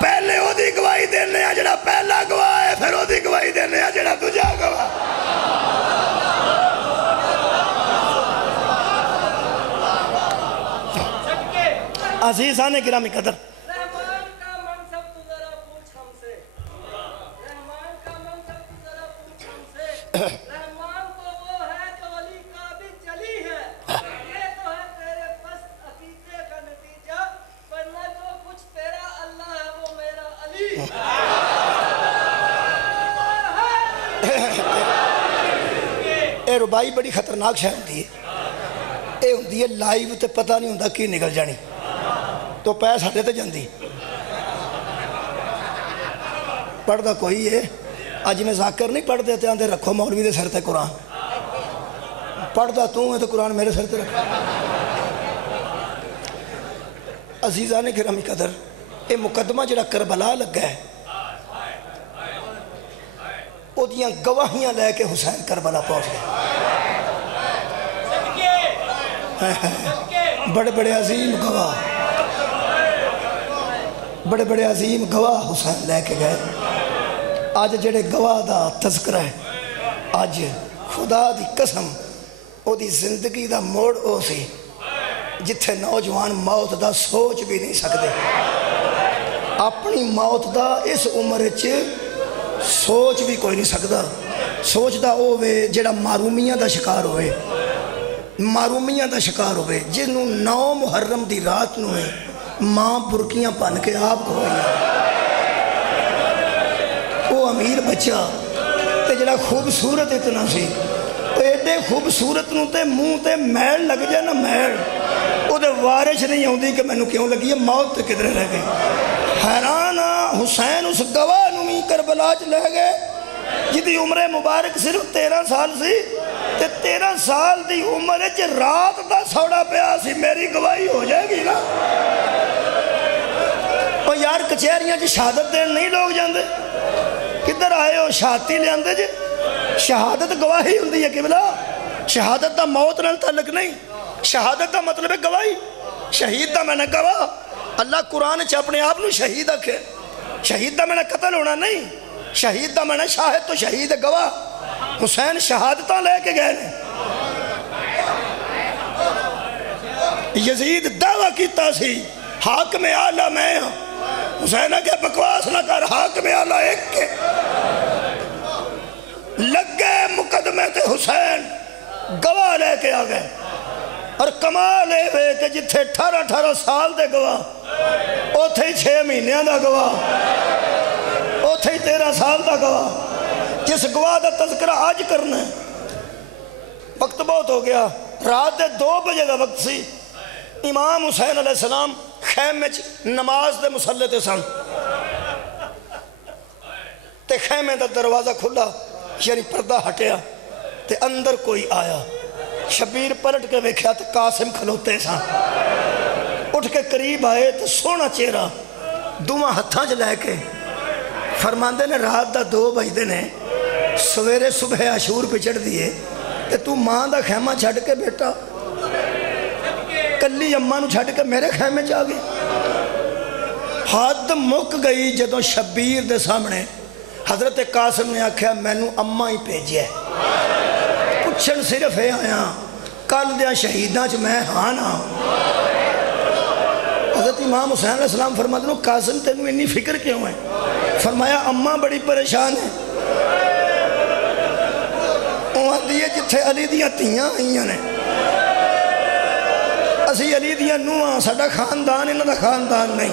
پہلے او دی گواہی دینے آ جڑا پہلا گواہ ہے، پھر او دی گواہی دینے آ جڑا دوجا گواہ۔ عزیزان گرامی قدر، رحمان کا منصب تو ذرا پوچھ ہم سے، رحمان کا منصب تو ذرا پوچھ ہم سے، رحمان تو وہ ہے جو علی کا بھی جلی ہے، یہ تو ہے تیرے پست عقیدے کا نتیجہ، ورنہ جو کچھ تیرا اللہ ہے وہ میرا علی۔ اے ربائی بڑی خطرناک شے ہوندی ہے، اے ہوندی ہے لائیو تے پتہ نہیں ہوندا کی نکل جانی تو پے ساڈے تے جاندی۔ پڑھدا کوئی ہے، اج میں ذاکر نہیں پڑھدے تے آندے رکھو مولوی دے سر تے قرآن، پڑھدا تو ہے تو قرآن میرے سر تے رکھو۔ عزیزان گرامی قدر، اے مقدمہ جڑا کربلا لگا ہے، او دیاں گواہیاں لے کے حسین کربلا پہنچ گئے۔ بڑے بڑے عظیم گواہ، بڑے بڑے عظیم گواہ حسین لے کے گئے۔ آج جڑے گواہ دا تذکرہ ہے، آج خدا دی قسم او دی زندگی دا موڑ او سی جتھے نوجوان موت دا سوچ بھی نہیں سکتے، اپنی موت دا اس عمر چ سوچ بھی کوئی نہیں سکتا۔ سوچ دا او وے جڑا معرومیاں دا شکار ہوئے، معرومیاں دا شکار ہوئے، جنہوں 9 محرم دی رات نو ہے ماں برکیاں پن کے آپ کو ہوئی، وہ امیر بچہ تے جڑا خوبصورت اتنا سی، ایڈے خوبصورت نو تے منہ تے میل لگ جائے نا، میل او دے وارش نہیں ہوندی کہ میں نو کیوں لگی ہے، موت تے کدھر رہ گئی۔ حیران حسین اس گواہ نو ہی کربلا چ لے گئے جدی عمر مبارک صرف 13 سال سی تے 13 سال دی عمر چ رات دا سوڑا پیا سی، میری گواہی ہو جائے گی نا۔ اور یار کچہریاں چ شہادت دین نہیں لوگ جاندے، کدھر آئے ہو شہادتی لے آندے جے؟ شہادت گواہی ہوندی ہے قبلہ، شہادت دا موت نال تعلق نہیں، شہادت دا مطلب ہے گواہی۔ شہید دا میں نے گواہ، اللہ قرآن چ اپنے آپ نو شہید آکھے، شہید دا میں نے قتل ہونا نہیں، شہید دا میں نے شاہد تو شہید گواہ۔ حسین شہادتاں لے کے گئے نے، یزید دعویٰ کیتا سی حاکم اعلیٰ میں ہوں، حسین کہ بکواس نہ کر، حاکم اعلیٰ ایک کے لگ گئے مقدمے تے حسین گواہ لے کے آ گئے۔ اور کمال ہے کہ جتھے 18 سال دے گواہ اوتھے ہی 6 مہینے دا گواہ، اوتھے ہی 13 سال دا گواہ۔ جس گواہ دا تذکرہ آج کرنا ہے، وقت بہت ہو گیا، رات دے 2 بجے دا وقت سی، امام حسین علیہ السلام خیمے نماز دے مسلے تے سن، تے خیمے دا دروازہ کھلا، یعنی پردہ ہٹیا، تے اندر کوئی آیا۔ شبیر پلٹ کے ویکھیا تے قاسم کھلوتے سن، اٹھ کے قریب آئے تے سونا چہرہ دوواں ہتھاں چ لے کے فرماندے نے رات دا 2 بجے نے سویرے صبح عاشور پہ چڑھ دیے تے تو ماں دا خیمہ چھڑ کے بیٹا کلی اماں نو چھڑ کے میرے خیمے چاہ گئی۔ حد مک گئی جدوں شبیر دے سامنے حضرت قاسم نے آکھیا مینوں اماں ہی بھیجیا ہے، پوچھن صرف ہے آیا کل دیا شہیداں چ میں ہاں نا۔ حضرت امام حسین علیہ السلام فرماتے ہیں قاسم تینوں اتنی فکر کیوں ہے؟ فرمایا اماں بڑی پریشان ہے، وہاں دیئے جتھے علی دیاں تیاں آئیاں نے، اسی علی دیاں نوہاں ساڑھا خاندان انہاں دا خاندان نہیں،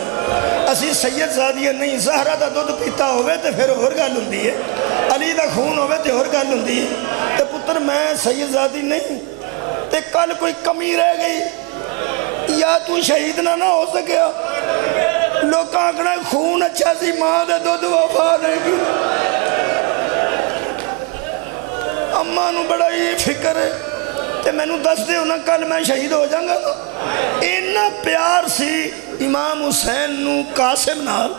اسی سید زادیاں نہیں، زہرہ دا دودھ پیتا ہوئے تے پھر اور گل ہوندی ہے، علی دا خون ہوئے تے اور گل ہوندی ہے، تے پتر میں سید زادی نہیں، تے کل کوئی کمی رہ گئی یا تو شہید نہ ہو سکیا، لوگ آنکھنا خون اچھا سی ماں دے دودھ وفا نہیں کی۔ اماں نو بڑا ہی فکر ہے تے میں نو دس دے ہونا کل میں شہید ہو جاؤں گا۔ اینا پیار سی امام حسین نو قاسم نال،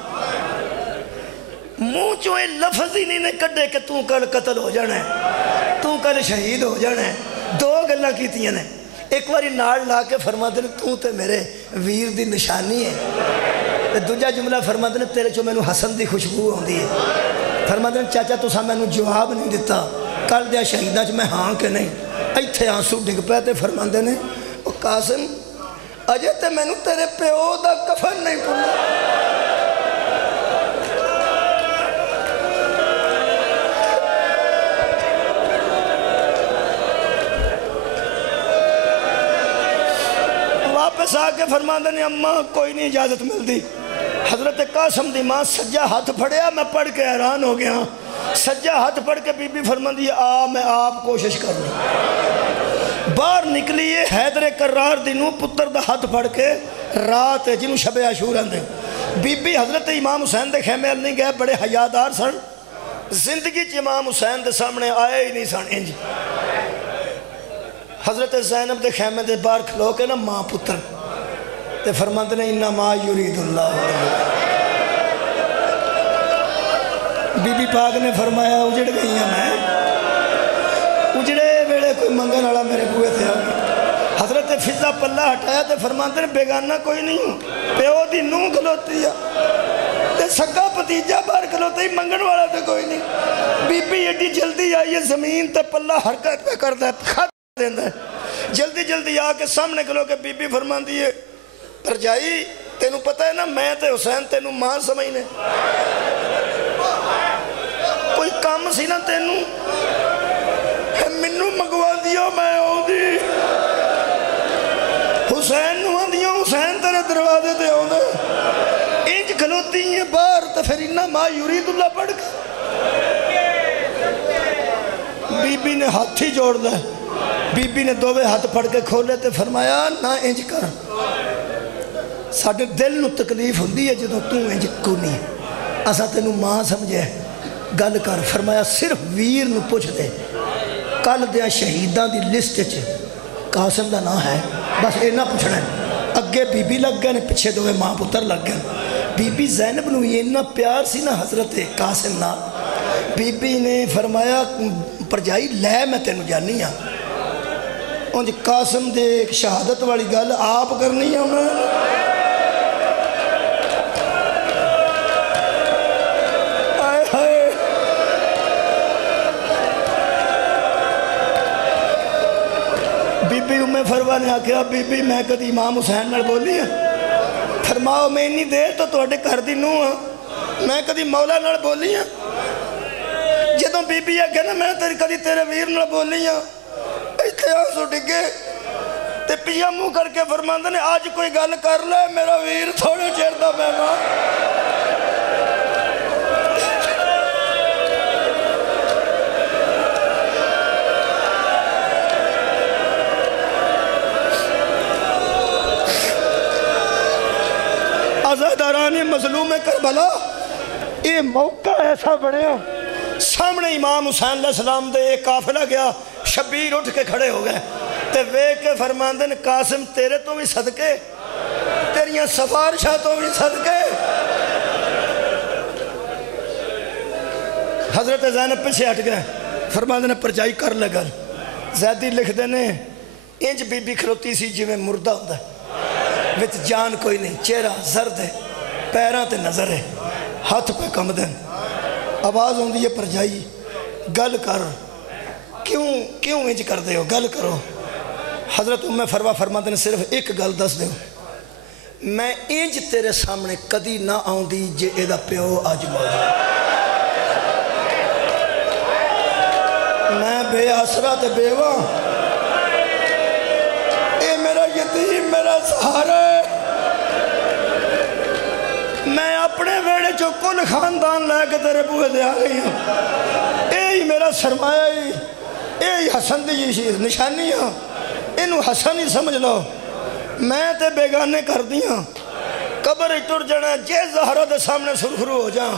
منہ چوئے لفظ ہی نہیں کڈے کہ تو کل قتل ہو جانا ہے، تو کل شہید ہو جانا ہے۔ 2 گلاں کیتیاں نے، ایک باری نال لا کے فرماتے ہیں تو تے میرے ویر دی نشانی ہے، دوجا جملہ فرماتے ہیں تیرے چو میں نو حسن دی خوشبو ہوندی ہے، فرماتے ہیں چاچا تو سا میں نو جواب نہیں دیتا کل دیا شہیدہ چ میں ہاں کہ نہیں، ایتھے آنسو ڈگ پہ تے فرماندے نے قاسم اجے تے میں نو تیرے پیو دا کفن نہیں پڑھنا۔ واپس آکے فرماندے نے اماں کوئی نہیں اجازت مل دی۔ حضرت قاسم دی ماں سجا ہاتھ پھڑیا، میں پڑھ کے حیران ہو گیا، سجا ہاتھ پڑھ کے بی بی فرماندی میں آپ کوشش کرنی، باہر نکلیے حیدر کرار دنوں پتر دا ہاتھ پڑھ کے رات جنہوں شب عاشور آندے، بی بی حضرت امام حسین دے خیمے نہیں گئے، بڑے حیادار سن، زندگی چ امام حسین دے سامنے آئے ہی نہیں سن انج۔ حضرت زینب دے خیمے دے باہر کھلو کے نا ماں پتر تے فرماندے نے انما یرید اللہ، بی بی پاک نے فرمایا اجڑ گئی ہیں میں، اجڑے ویڑے کوئی منگن والا میرے بوئے تھے آگے۔ حضرت فضا پلہ ہٹایا تے فرماندے نے بیگانہ کوئی نہیں ہوں، پیو دی نوں کھلوتی ہے تے سکا پتیجہ باہر کھلوتا ہی منگن والا تے کوئی نہیں۔ بی بی ایڈی جلدی آئی ہے زمین تے پلہ حرکت پہ کر دے کھا دیندہ ہے، جلدی جلدی آکے سامنے کھلو کے بی بی فرماندی ہے پرجائی تینوں پتہ ہے نا میں تے حسین تینوں ماں سمجھنے، کوئی کام سی نا تینوں منو مگوا دیا میں آؤں دی، حسین نو آندیاں حسین تیرے دروازے تے آؤں دے، انج کھلوتی ہیں باہر تو پھر انما یرید اللہ پڑھ کے بی بی نے ہاتھ ہی جوڑ دے، بی بی نے دووے ہاتھ پڑھ کے کھولے تے فرمایا نہ انج کر، ساڑھے دل نو تکلیف ہوندی ہے جدو تو انج کونی اسا تینوں ماں سمجھے گل کر۔ فرمایا صرف ویر نو پوچھ دے کل دیا شہیدان دی لسٹ چ قاسم دا نام ہے، بس اینا پوچھنا ہے۔ اگے بی بی لگ گئے پیچھے دوے ماں پتر لگ گئے، بی بی زینب نو اینا پیار سی نا حضرت قاسم نا، بی بی نے فرمایا پرجائی لے میں تینوں جانی ہاں، انج قاسم دے ایک شہادت والی گل آپ کرنی ہے میں، بی بی ام فروا نے آکھیا بی بی میں کدی امام حسین نال بولی ہاں؟ فرماؤ میں انی دیر تو تواڈے گھر دی نوں ہاں، میں کدی مولا نال بولی ہاں؟ جدوں بی بی آکھیا نا میں کدی تیرے ویر نال بولی ہاں، ایتھے آنسو ڈگے تے پیا منہ کر کے فرماندے نے آج کوئی گل کر لے میرا ویر تھوڑے چیر دا مہمان عزاداران مظلوم کربلا یہ موقع ایسا بنیا سامنے امام حسین علیہ السلام دے ایک قافلہ گیا شبیر اٹھ کے کھڑے ہو گئے تے ویکھ کے فرماندے نے قاسم تیرے تو بھی صدقے تیریاں سفارشاں تو بھی صدقے حضرت زینب پیچھے ہٹ گئے فرماندے نے پرچائی کر لے گل زیدی لکھ دینے انج بی بی کھلوتی سی جو میں مردہ ہوتا ہے وچ جان کوئی نہیں چہرہ زرد ہے پیران تے نظر ہے ہاتھ پہ کم دن آواز ہوں دی یہ پرجائی گل کر کیوں انج کر دے ہو گل کرو حضرت ام فروا فرماتے نے صرف ایک گل دس دے ہو میں انج تیرے سامنے کدی نہ آؤں دی جے ایدہ پیو آج موجود میں بے آسرہ تے بیوہ اے میرا یتیم میرا سہارا میں اپنے ویڑے جو کل خاندان لے کے تیرے بوئے دے آ گئی ہوں اے ہی میرا سرمایہ ہی اے ہی حسن دی نشانی ہوں انہوں حسن ہی سمجھ لو میں تے بیگانے کر دیا قبر ٹر جانا جے زہرہ دے سامنے سرخرو ہو جاؤں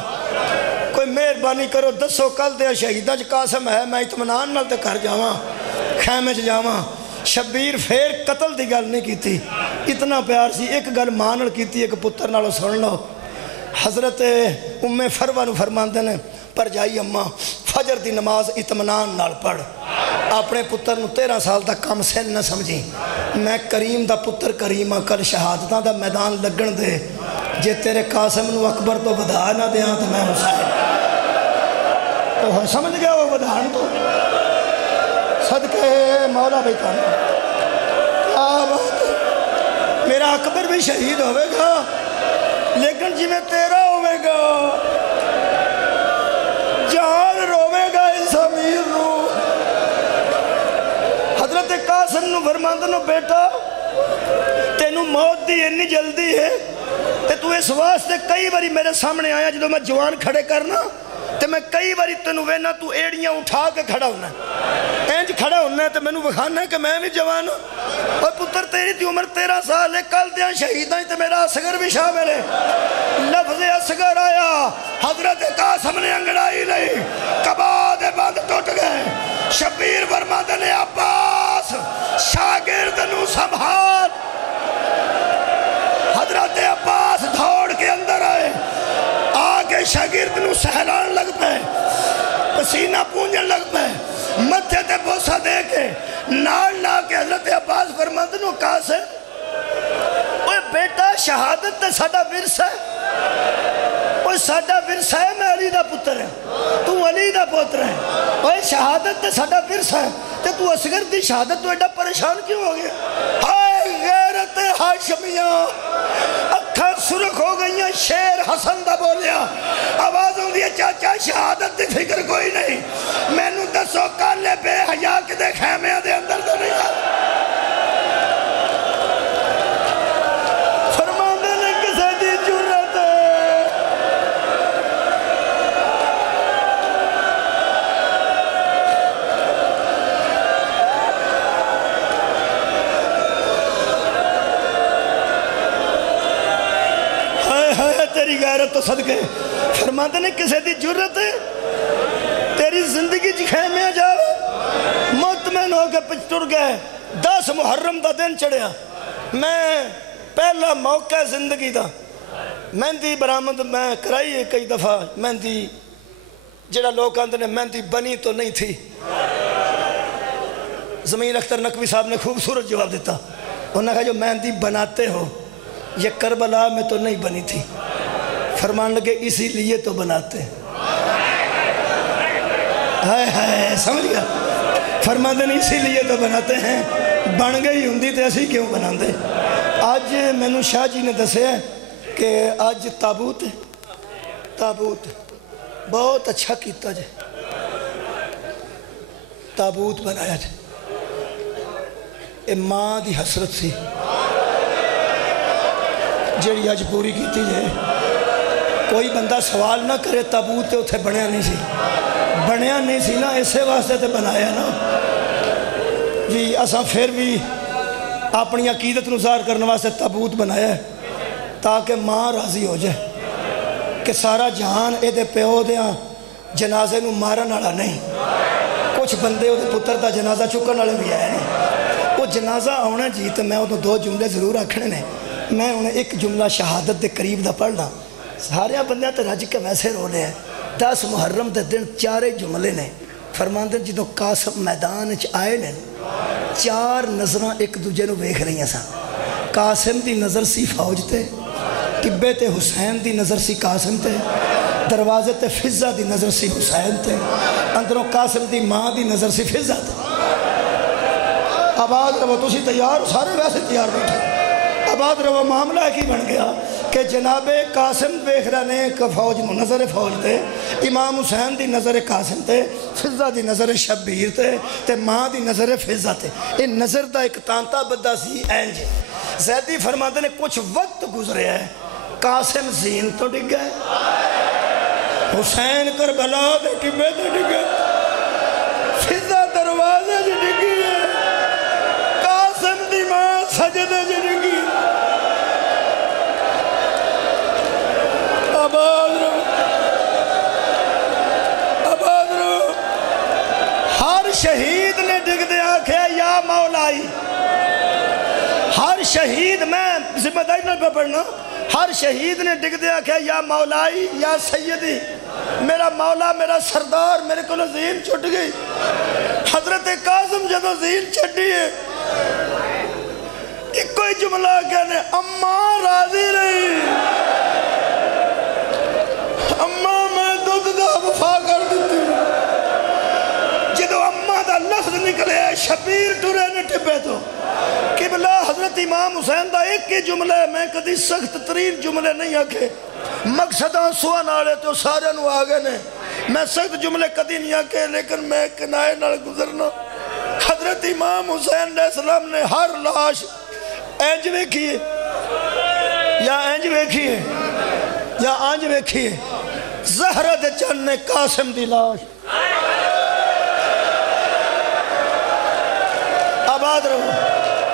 کوئی مہربانی کرو دسو کل دے شہیدہ جو قاسم ہے میں اطمینان نال تے کر جاواں خیمے چ جاواں شبیر پھر قتل دی گل نہیں کی تھی اتنا پیار سی ایک گل ماں نال کی تھی ایک پتر نالو سن لو حضرت ام فروا نو فرماندے نے پر جائی اماں فجر دی نماز اطمینان نال پڑھ اپنے پتر نو 13 سال تک کم سن نہ سمجھی میں کریم دا پتر کریمہ کل شہادتاں دا میدان لگن دے جے تیرے قاسم نو اکبر تو بدھا نہ دیاں تو میں حسین تو سمجھ گیا وہ بدھان تو صدقے مولا بیتان کیا بات میرا اکبر بھی شہید ہوئے گا لیکن جی میں تیرا ہوئے گا جان روے گا اس امیر رو حضرت قاسم نو فرماندنو بیٹا تینو موت دی اتنی جلدی ہے تے تو اس واسطے کئی باری میرے سامنے آیا جدو میں جوان کھڑے کرنا تے میں کئی باری تینو وینا تو ایڑیاں اٹھا کے کھڑا ہونا ہے اینج کھڑا ہونا ہے تے میں نو بخانا ہے کہ میں بھی جوان ہوں اور پتر تیری تھی عمر 13 سال ہے کل دیاں شہیداں تے میرا اصغر بھی شامل ہے لفظ اصغر آیا حضرت قاسم نے انگڑائی نہیں کباد بند ٹوٹ گئے شبیر فرماتے نے عباس شاگرد نو سنبھال حضرت عباس دھوڑ کے اندر آئے آگے شاگرد نو سہلان لگ پہ پسینہ پونجن لگ پہ متھے تے بوسہ دے کے نال لا کے حضرت عباس فرماتے نو قاسم اوہ بیٹا شہادت تے ساڑا ورث ہے اوہ ساڑا ورث ہے میں علی دا پتر ہے تو علی دا پتر ہے اوہ شہادت تے ساڑا ورث ہے تے تو اصغر دی شہادت تو ایڈا پریشان کیوں ہو گیا ہائے غیرت ہاشمیاں اکھاں سرخ ہو گئیاں شیر حسن دا بولیا آواز ہوں دیا چاچا شہادت دی فکر کوئی نہیں میں نو دسو کالے بے حیاء کے دے خیمے دے اندر تو نہیں فرمانے نے کسے دی جرت ہے تیری غیرت تو صدقے فرماتے نے کسے دی جرت ہے تیری زندگی جی خیمے جاوے مطمئن ہو کے پچھتر گئے 10 محرم دا دن چڑھیا میں پہلا موقع زندگی دا مہندی برآمد میں کرائی ہے کئی دفعہ مہندی جڑا لوگ آندے نے مہندی بنی تو نہیں تھی زمین اختر نقوی صاحب نے خوبصورت جواب دیتا انہوں نے کہا جو مہندی بناتے ہو یہ کربلا میں تو نہیں بنی تھی فرمان لگے اسی لیے تو بناتے ہیں سمجھ گیا فرمان دے اسی لیے تو بناتے ہیں بن گئی ہندی تے اسی کیوں بنا دے آج میں نو شاہ جی نے دسے ہیں کہ آج تابوت ہے تابوت بہت اچھا کیتا جائے تابوت بنایا جائے یہ ماں دی حسرت سی جیڑی اج پوری کیتی جائے. کوئی بندہ سوال نہ کرے تابوت تے اتھے بنیا نہیں سی نا, اسے واسطے تے بنایا نا جی. اساں پھر بھی اپنی عقیدت نو ظاہر کرنے واسطے تابوت بنایا ہے تاکہ ماں راضی ہو جائے کہ سارا جہان اے دے پیو دیاں جنازے نو مارن والا نہیں. کچھ بندے وہ پتر دا جنازہ چکن والے بھی آئے ہیں. وہ جنازہ آنا جی تو میں وہ 2 جملے ضرور آکھنے نے. میں انہیں ایک جملہ شہادت دے قریب دا پڑھنا. سارے بندے تے رج کے ویسے رونے ہیں. 10 محرم دے دن 4 جملے نے. فرماندے جدوں قاسم میدان آئے نے 4 نظراں ایک دوجے نو ویکھ رہی ہیں سن. قاسم دی نظر سی فوج تے, ٹبے تے حسین دی نظر سی قاسم تے, دروازے تے فضہ دی نظر سی حسین تے, اندروں قاسم دی ماں دی نظر سی فضہ تے. آباد رہو تسی تیار ہو, سارے ویسے تیار بیٹھے. آباد رہو. معاملہ کی بن گیا کہ جناب قاسم دیکھ رہے ہیں کہ فوج نظر فوج تے, امام حسین دی نظر قاسم تے, فضہ دی نظر شبیر تے ماں دی نظر فضہ تے. یہ نظر دا ایک تانتا بدہ سی اینج. زیدی فرماتے نے کچھ وقت گزرے ہے, قاسم زین تو ڈگ گئے, حسین کربلا دے ٹبے تے ڈگ گئے, فضہ دروازے جی ڈگی ہے, قاسم دی ماں سجدے جی ڈگی. ہر شہید نے ڈگ دے آکھے یا مولائی. ہر شہید, میں ذمہ داری نہ پڑھنا, ہر شہید نے ڈگ دے آکھے یا مولائی یا سیدی, میرا مولا میرا سردار میرے کو زین چھٹ گئی. حضرت قاسم جدو زین چھٹی ہے ایک کوئی جملہ کہنے اماں راضی رہی, اماں میں دودھ دا وفا کر دیتی. جدو اماں دا لفظ نکلے شبیر ٹورے نے ٹبے تو قبلہ حضرت امام حسین دا ایک ہی جملہ ہے. میں کدی سخت ترین جملے نہیں آکھے, مقصد آنسوان آلے تو سارے نو آگے نے. میں سخت جملے کدی نہیں آکھے, لیکن میں کنائے نال گزرنا. حضرت امام حسین علیہ السلام نے ہر لاش اینج ویکھیے یا اینج ویکھیے یا آنج ویکھیے. زہرہ دے چند نے قاسم دی لاش. آباد رہو.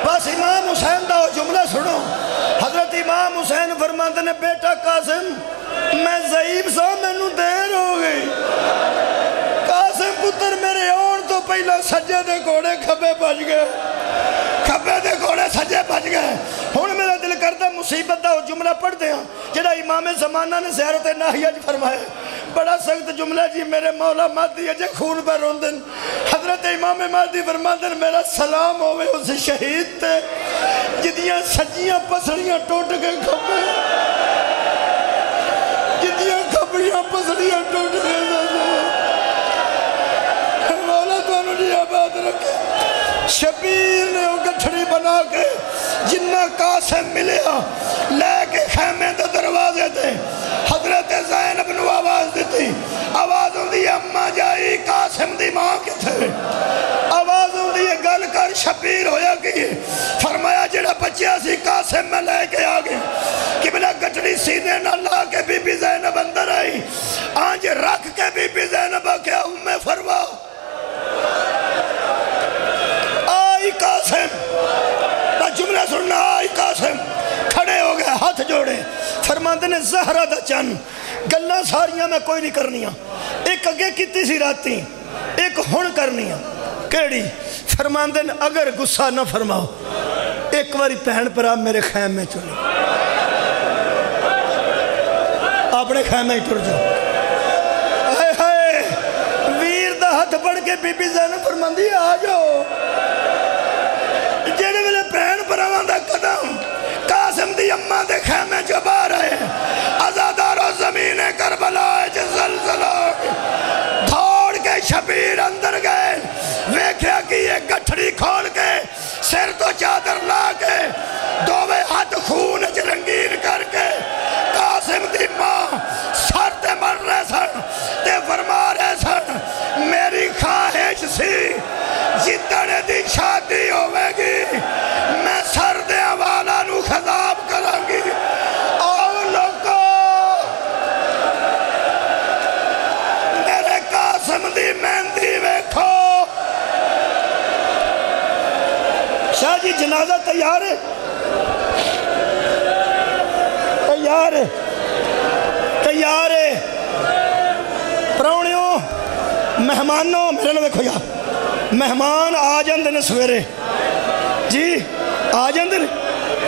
بس امام حسین دا جملہ سنو. حضرت امام حسین فرماتے نے بیٹا قاسم میں ضعیف سا, میں نو دیر ہو گئی. قاسم پتر میرے آن تو پہلا سجے دے گھوڑے کھبے بچ گئے, کھبے دے گھوڑے سجے بچ گئے. ہون میرا دل کرتا مصیبت دا جملہ پڑھ دیا جڑا امام زمانہ نے زیارت ناہیہ جی فرمایا. بڑا سخت جملہ جی. میرے مولا مہدی اجے خون پر روندن. حضرت امام مہدی فرماندن میرا سلام ہوئے اس شہید تے جدیاں سجیاں پسڑیاں ٹوٹ کے کھپے, جدیاں کھپڑیاں پسڑیاں ٹوٹ کے. مولا تو انہوں نے آباد رکھے. شبیر نے وہ گٹھڑی بنا کے جنہ قاسم ملیا لے کے خیمے دے دروازے تھے. حضرت زینب نو آواز دیتی, آواز ہوں دی اماں جائی قاسم دی ماں کے تھے. آواز ہوں دی گل کر شبیر ہویا کی. فرمایا جڑا بچیا سی قاسم میں لے کے آگے. قبلہ گٹڑی سینے نہ لا کے بی بی زینب اندر آئی. آنج رکھ کے بی بی زینب کیا ام فروا آئی قاسم. نہ جملہ سننا آئی قاسم. کھڑے ہو گئے ہاتھ جوڑے. فرماندے نے زہرہ دا چن گلہ ساریاں میں کوئی نہیں کرنیاں. ایک اگے کیتی سی راتی, ایک ہن کرنیاں. کیڑی؟ فرماندے نے اگر غصہ نہ فرماؤ ایک باری پہن پر آپ میرے خیم میں چلے, اپنے خیم میں ٹر جاؤ. اے ہائے ویر دا ہاتھ پڑھ کے بی بی زینب فرماندی آ جاؤ. جیڑے ملے پہن پر آوان دا قدم قاسم دی اماں دے خیمے جو باہر آئے. ازادار و زمین کربلا جو زلزلہ دھوڑ کے شبیر اندر گئے. ویکھیا کہ یہ گٹھڑی کھول کے سر تو چادر لا کے دووے ہاتھ خون رنگین کر کے قاسم دی ماں سر تے مر رہے سن تے فرما رہے سن میری خواہش سی جتنے دی شادی ہوئے گی جی جنازہ تیار ہے؟ تیار ہے؟ تیار ہے؟ پراؤنیوں مہمانوں میرے نو دیکھو یار مہمان آ جاندے نے سویرے جی آ جاندے نے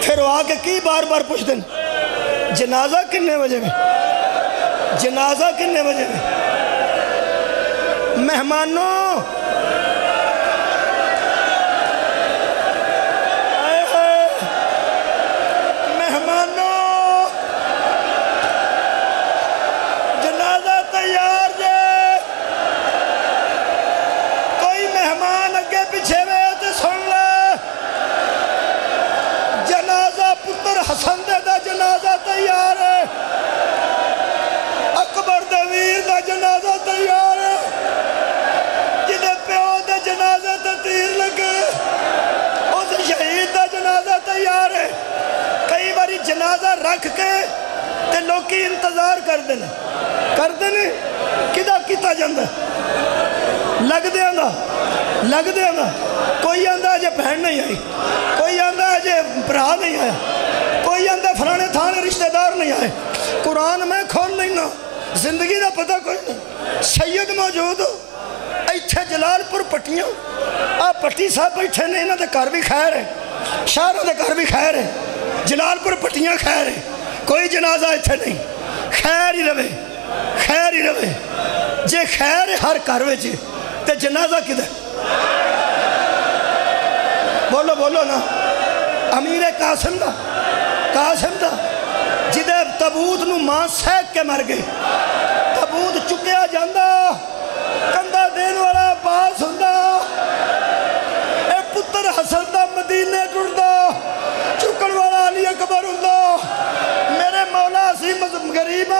پھر وہ آ کے کی بار بار پوچھتے ہیں جنازہ کنے بجے میں جنازہ کنے بجے میں مہمانوں جنازہ تیار جے کوئی مہمان اگے پیچھے میں تے سن لے جنازہ پتر حسن دے دا جنازہ تیار ہے اکبر دے ویر دا جنازہ تیار ہے جدے پیو دے جنازہ تے تیر لگے اس شہید دا جنازہ تیار ہے کئی باری جنازہ رکھ کے تے لوکی انتظار کر دینے کدھا کیتا جاندہ لگ دے آندہ کوئی آندہ آجے بہن نہیں آئی کوئی آندہ آجے برا نہیں آیا کوئی آندہ فلانے تھانے رشتہ دار نہیں آئے قرآن میں کھول نہیں نا زندگی دا پتہ کوئی نہیں سید موجود ہو ایتھے جلال پور پٹیاں آپ پٹی صاحب بیٹھے نہیں نا تے گھر بھی خیر ہے شہروں دے گھر بھی خیر ہے جلال پور پٹیاں خیر ہے کوئی جنازہ ایتھے نہیں خیر ہی رہے جے خیر ہے ہر گھر وچ تے جنازہ کدھر بولو نا امیر قاسم دا جدے تابوت نو ماں سیک کے مر گئی تابوت چکیا جاندہ کندہ دین والا باس ہوندا اے پتر حسن دا مدینے ٹردا چکن والا علی اکبر ہوندا میرے مولا سی غریب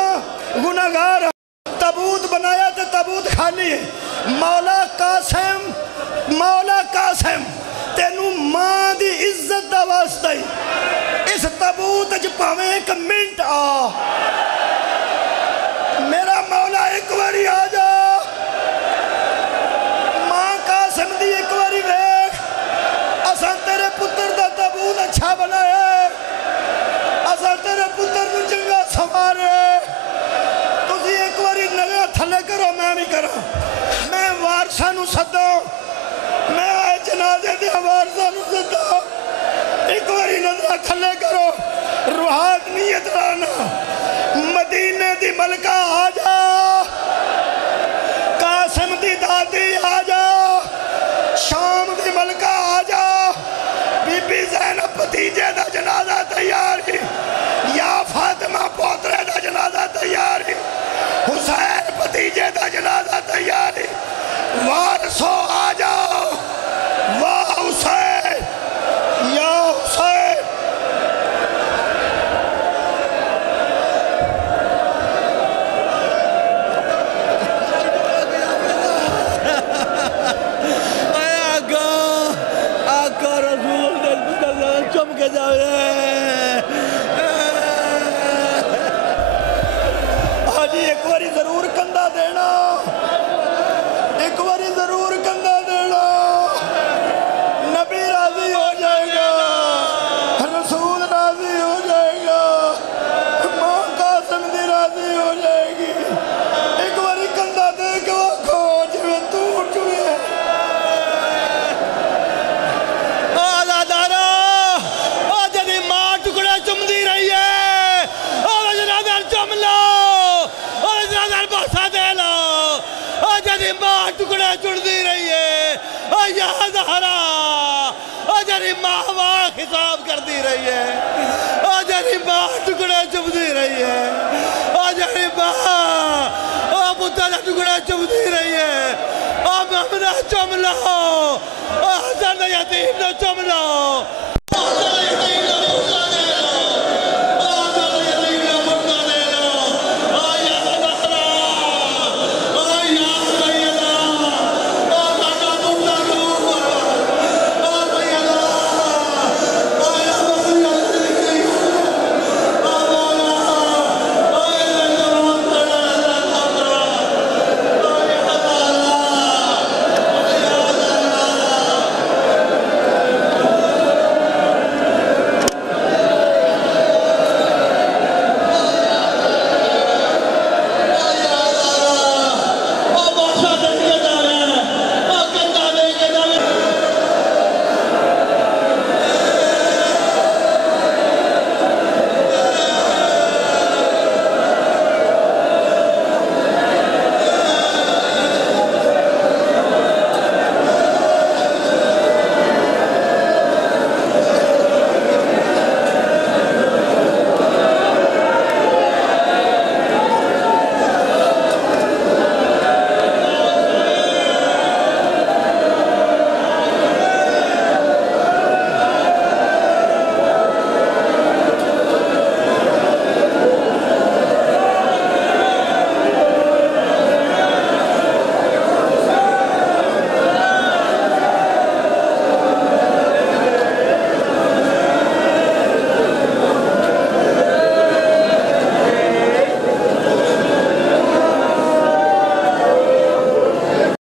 گناہگار تابوت بنایا تے تابوت خالی ہے مولا قاسم تینوں ماں دی عزت دا واسطہ ہی اس تابوت اچ پاویں ایک منٹ آ میرا مولا ایک باری آ جا ماں قاسم دی ایک باری ویکھ اساں تیرے پتر دا تابوت اچھا بنایا اساں تیرے پتر نو چنگا سوارے تسی ایک باری نگاہ تھلے کرو میں بھی کرا میں وارثاں نو سداں میں آئے جنازے دے وارثاں نو سداں ایک باری نظرہ تھلے کرو روحات نیت رانا مدینے دی ملکہ آ جا قاسم دی دادی آ جا شام دی ملکہ آ جا بی بی زینب بھتیجے دا جنازہ تیار ہی یا فاطمہ پوترے دا جنازہ تیار ہی حسین بھتیجے دا جنازہ تیار ہی وارثو آ جاؤ واہ حسین یا حسین آقا رسول دل چم کے جاؤ آجی ایک باری ضرور کندہ دینا ایک باری ضرور کندہ دینا نبی راضی ہو جائے گا رسول راضی ہو جائے گا ماں قاسم دی راضی ہو جائے گی ایک باری کندہ دے کے وکھو جو تو چوئے آزادارہ جدی ماں ٹکڑے چم دی رہی ہے جنازہ چم لو جنازہ باسا دے لو جدی ماں ٹکڑے چڑ دی رہی ہے یا زہرا جدی ماں حساب کر دی رہی ہے جدی ماں ٹکڑے چم دی رہی ہے جدی ماں پتہ ٹکڑے چم دی رہی ہے محمد چم لو حسن یتیم نہ چم لو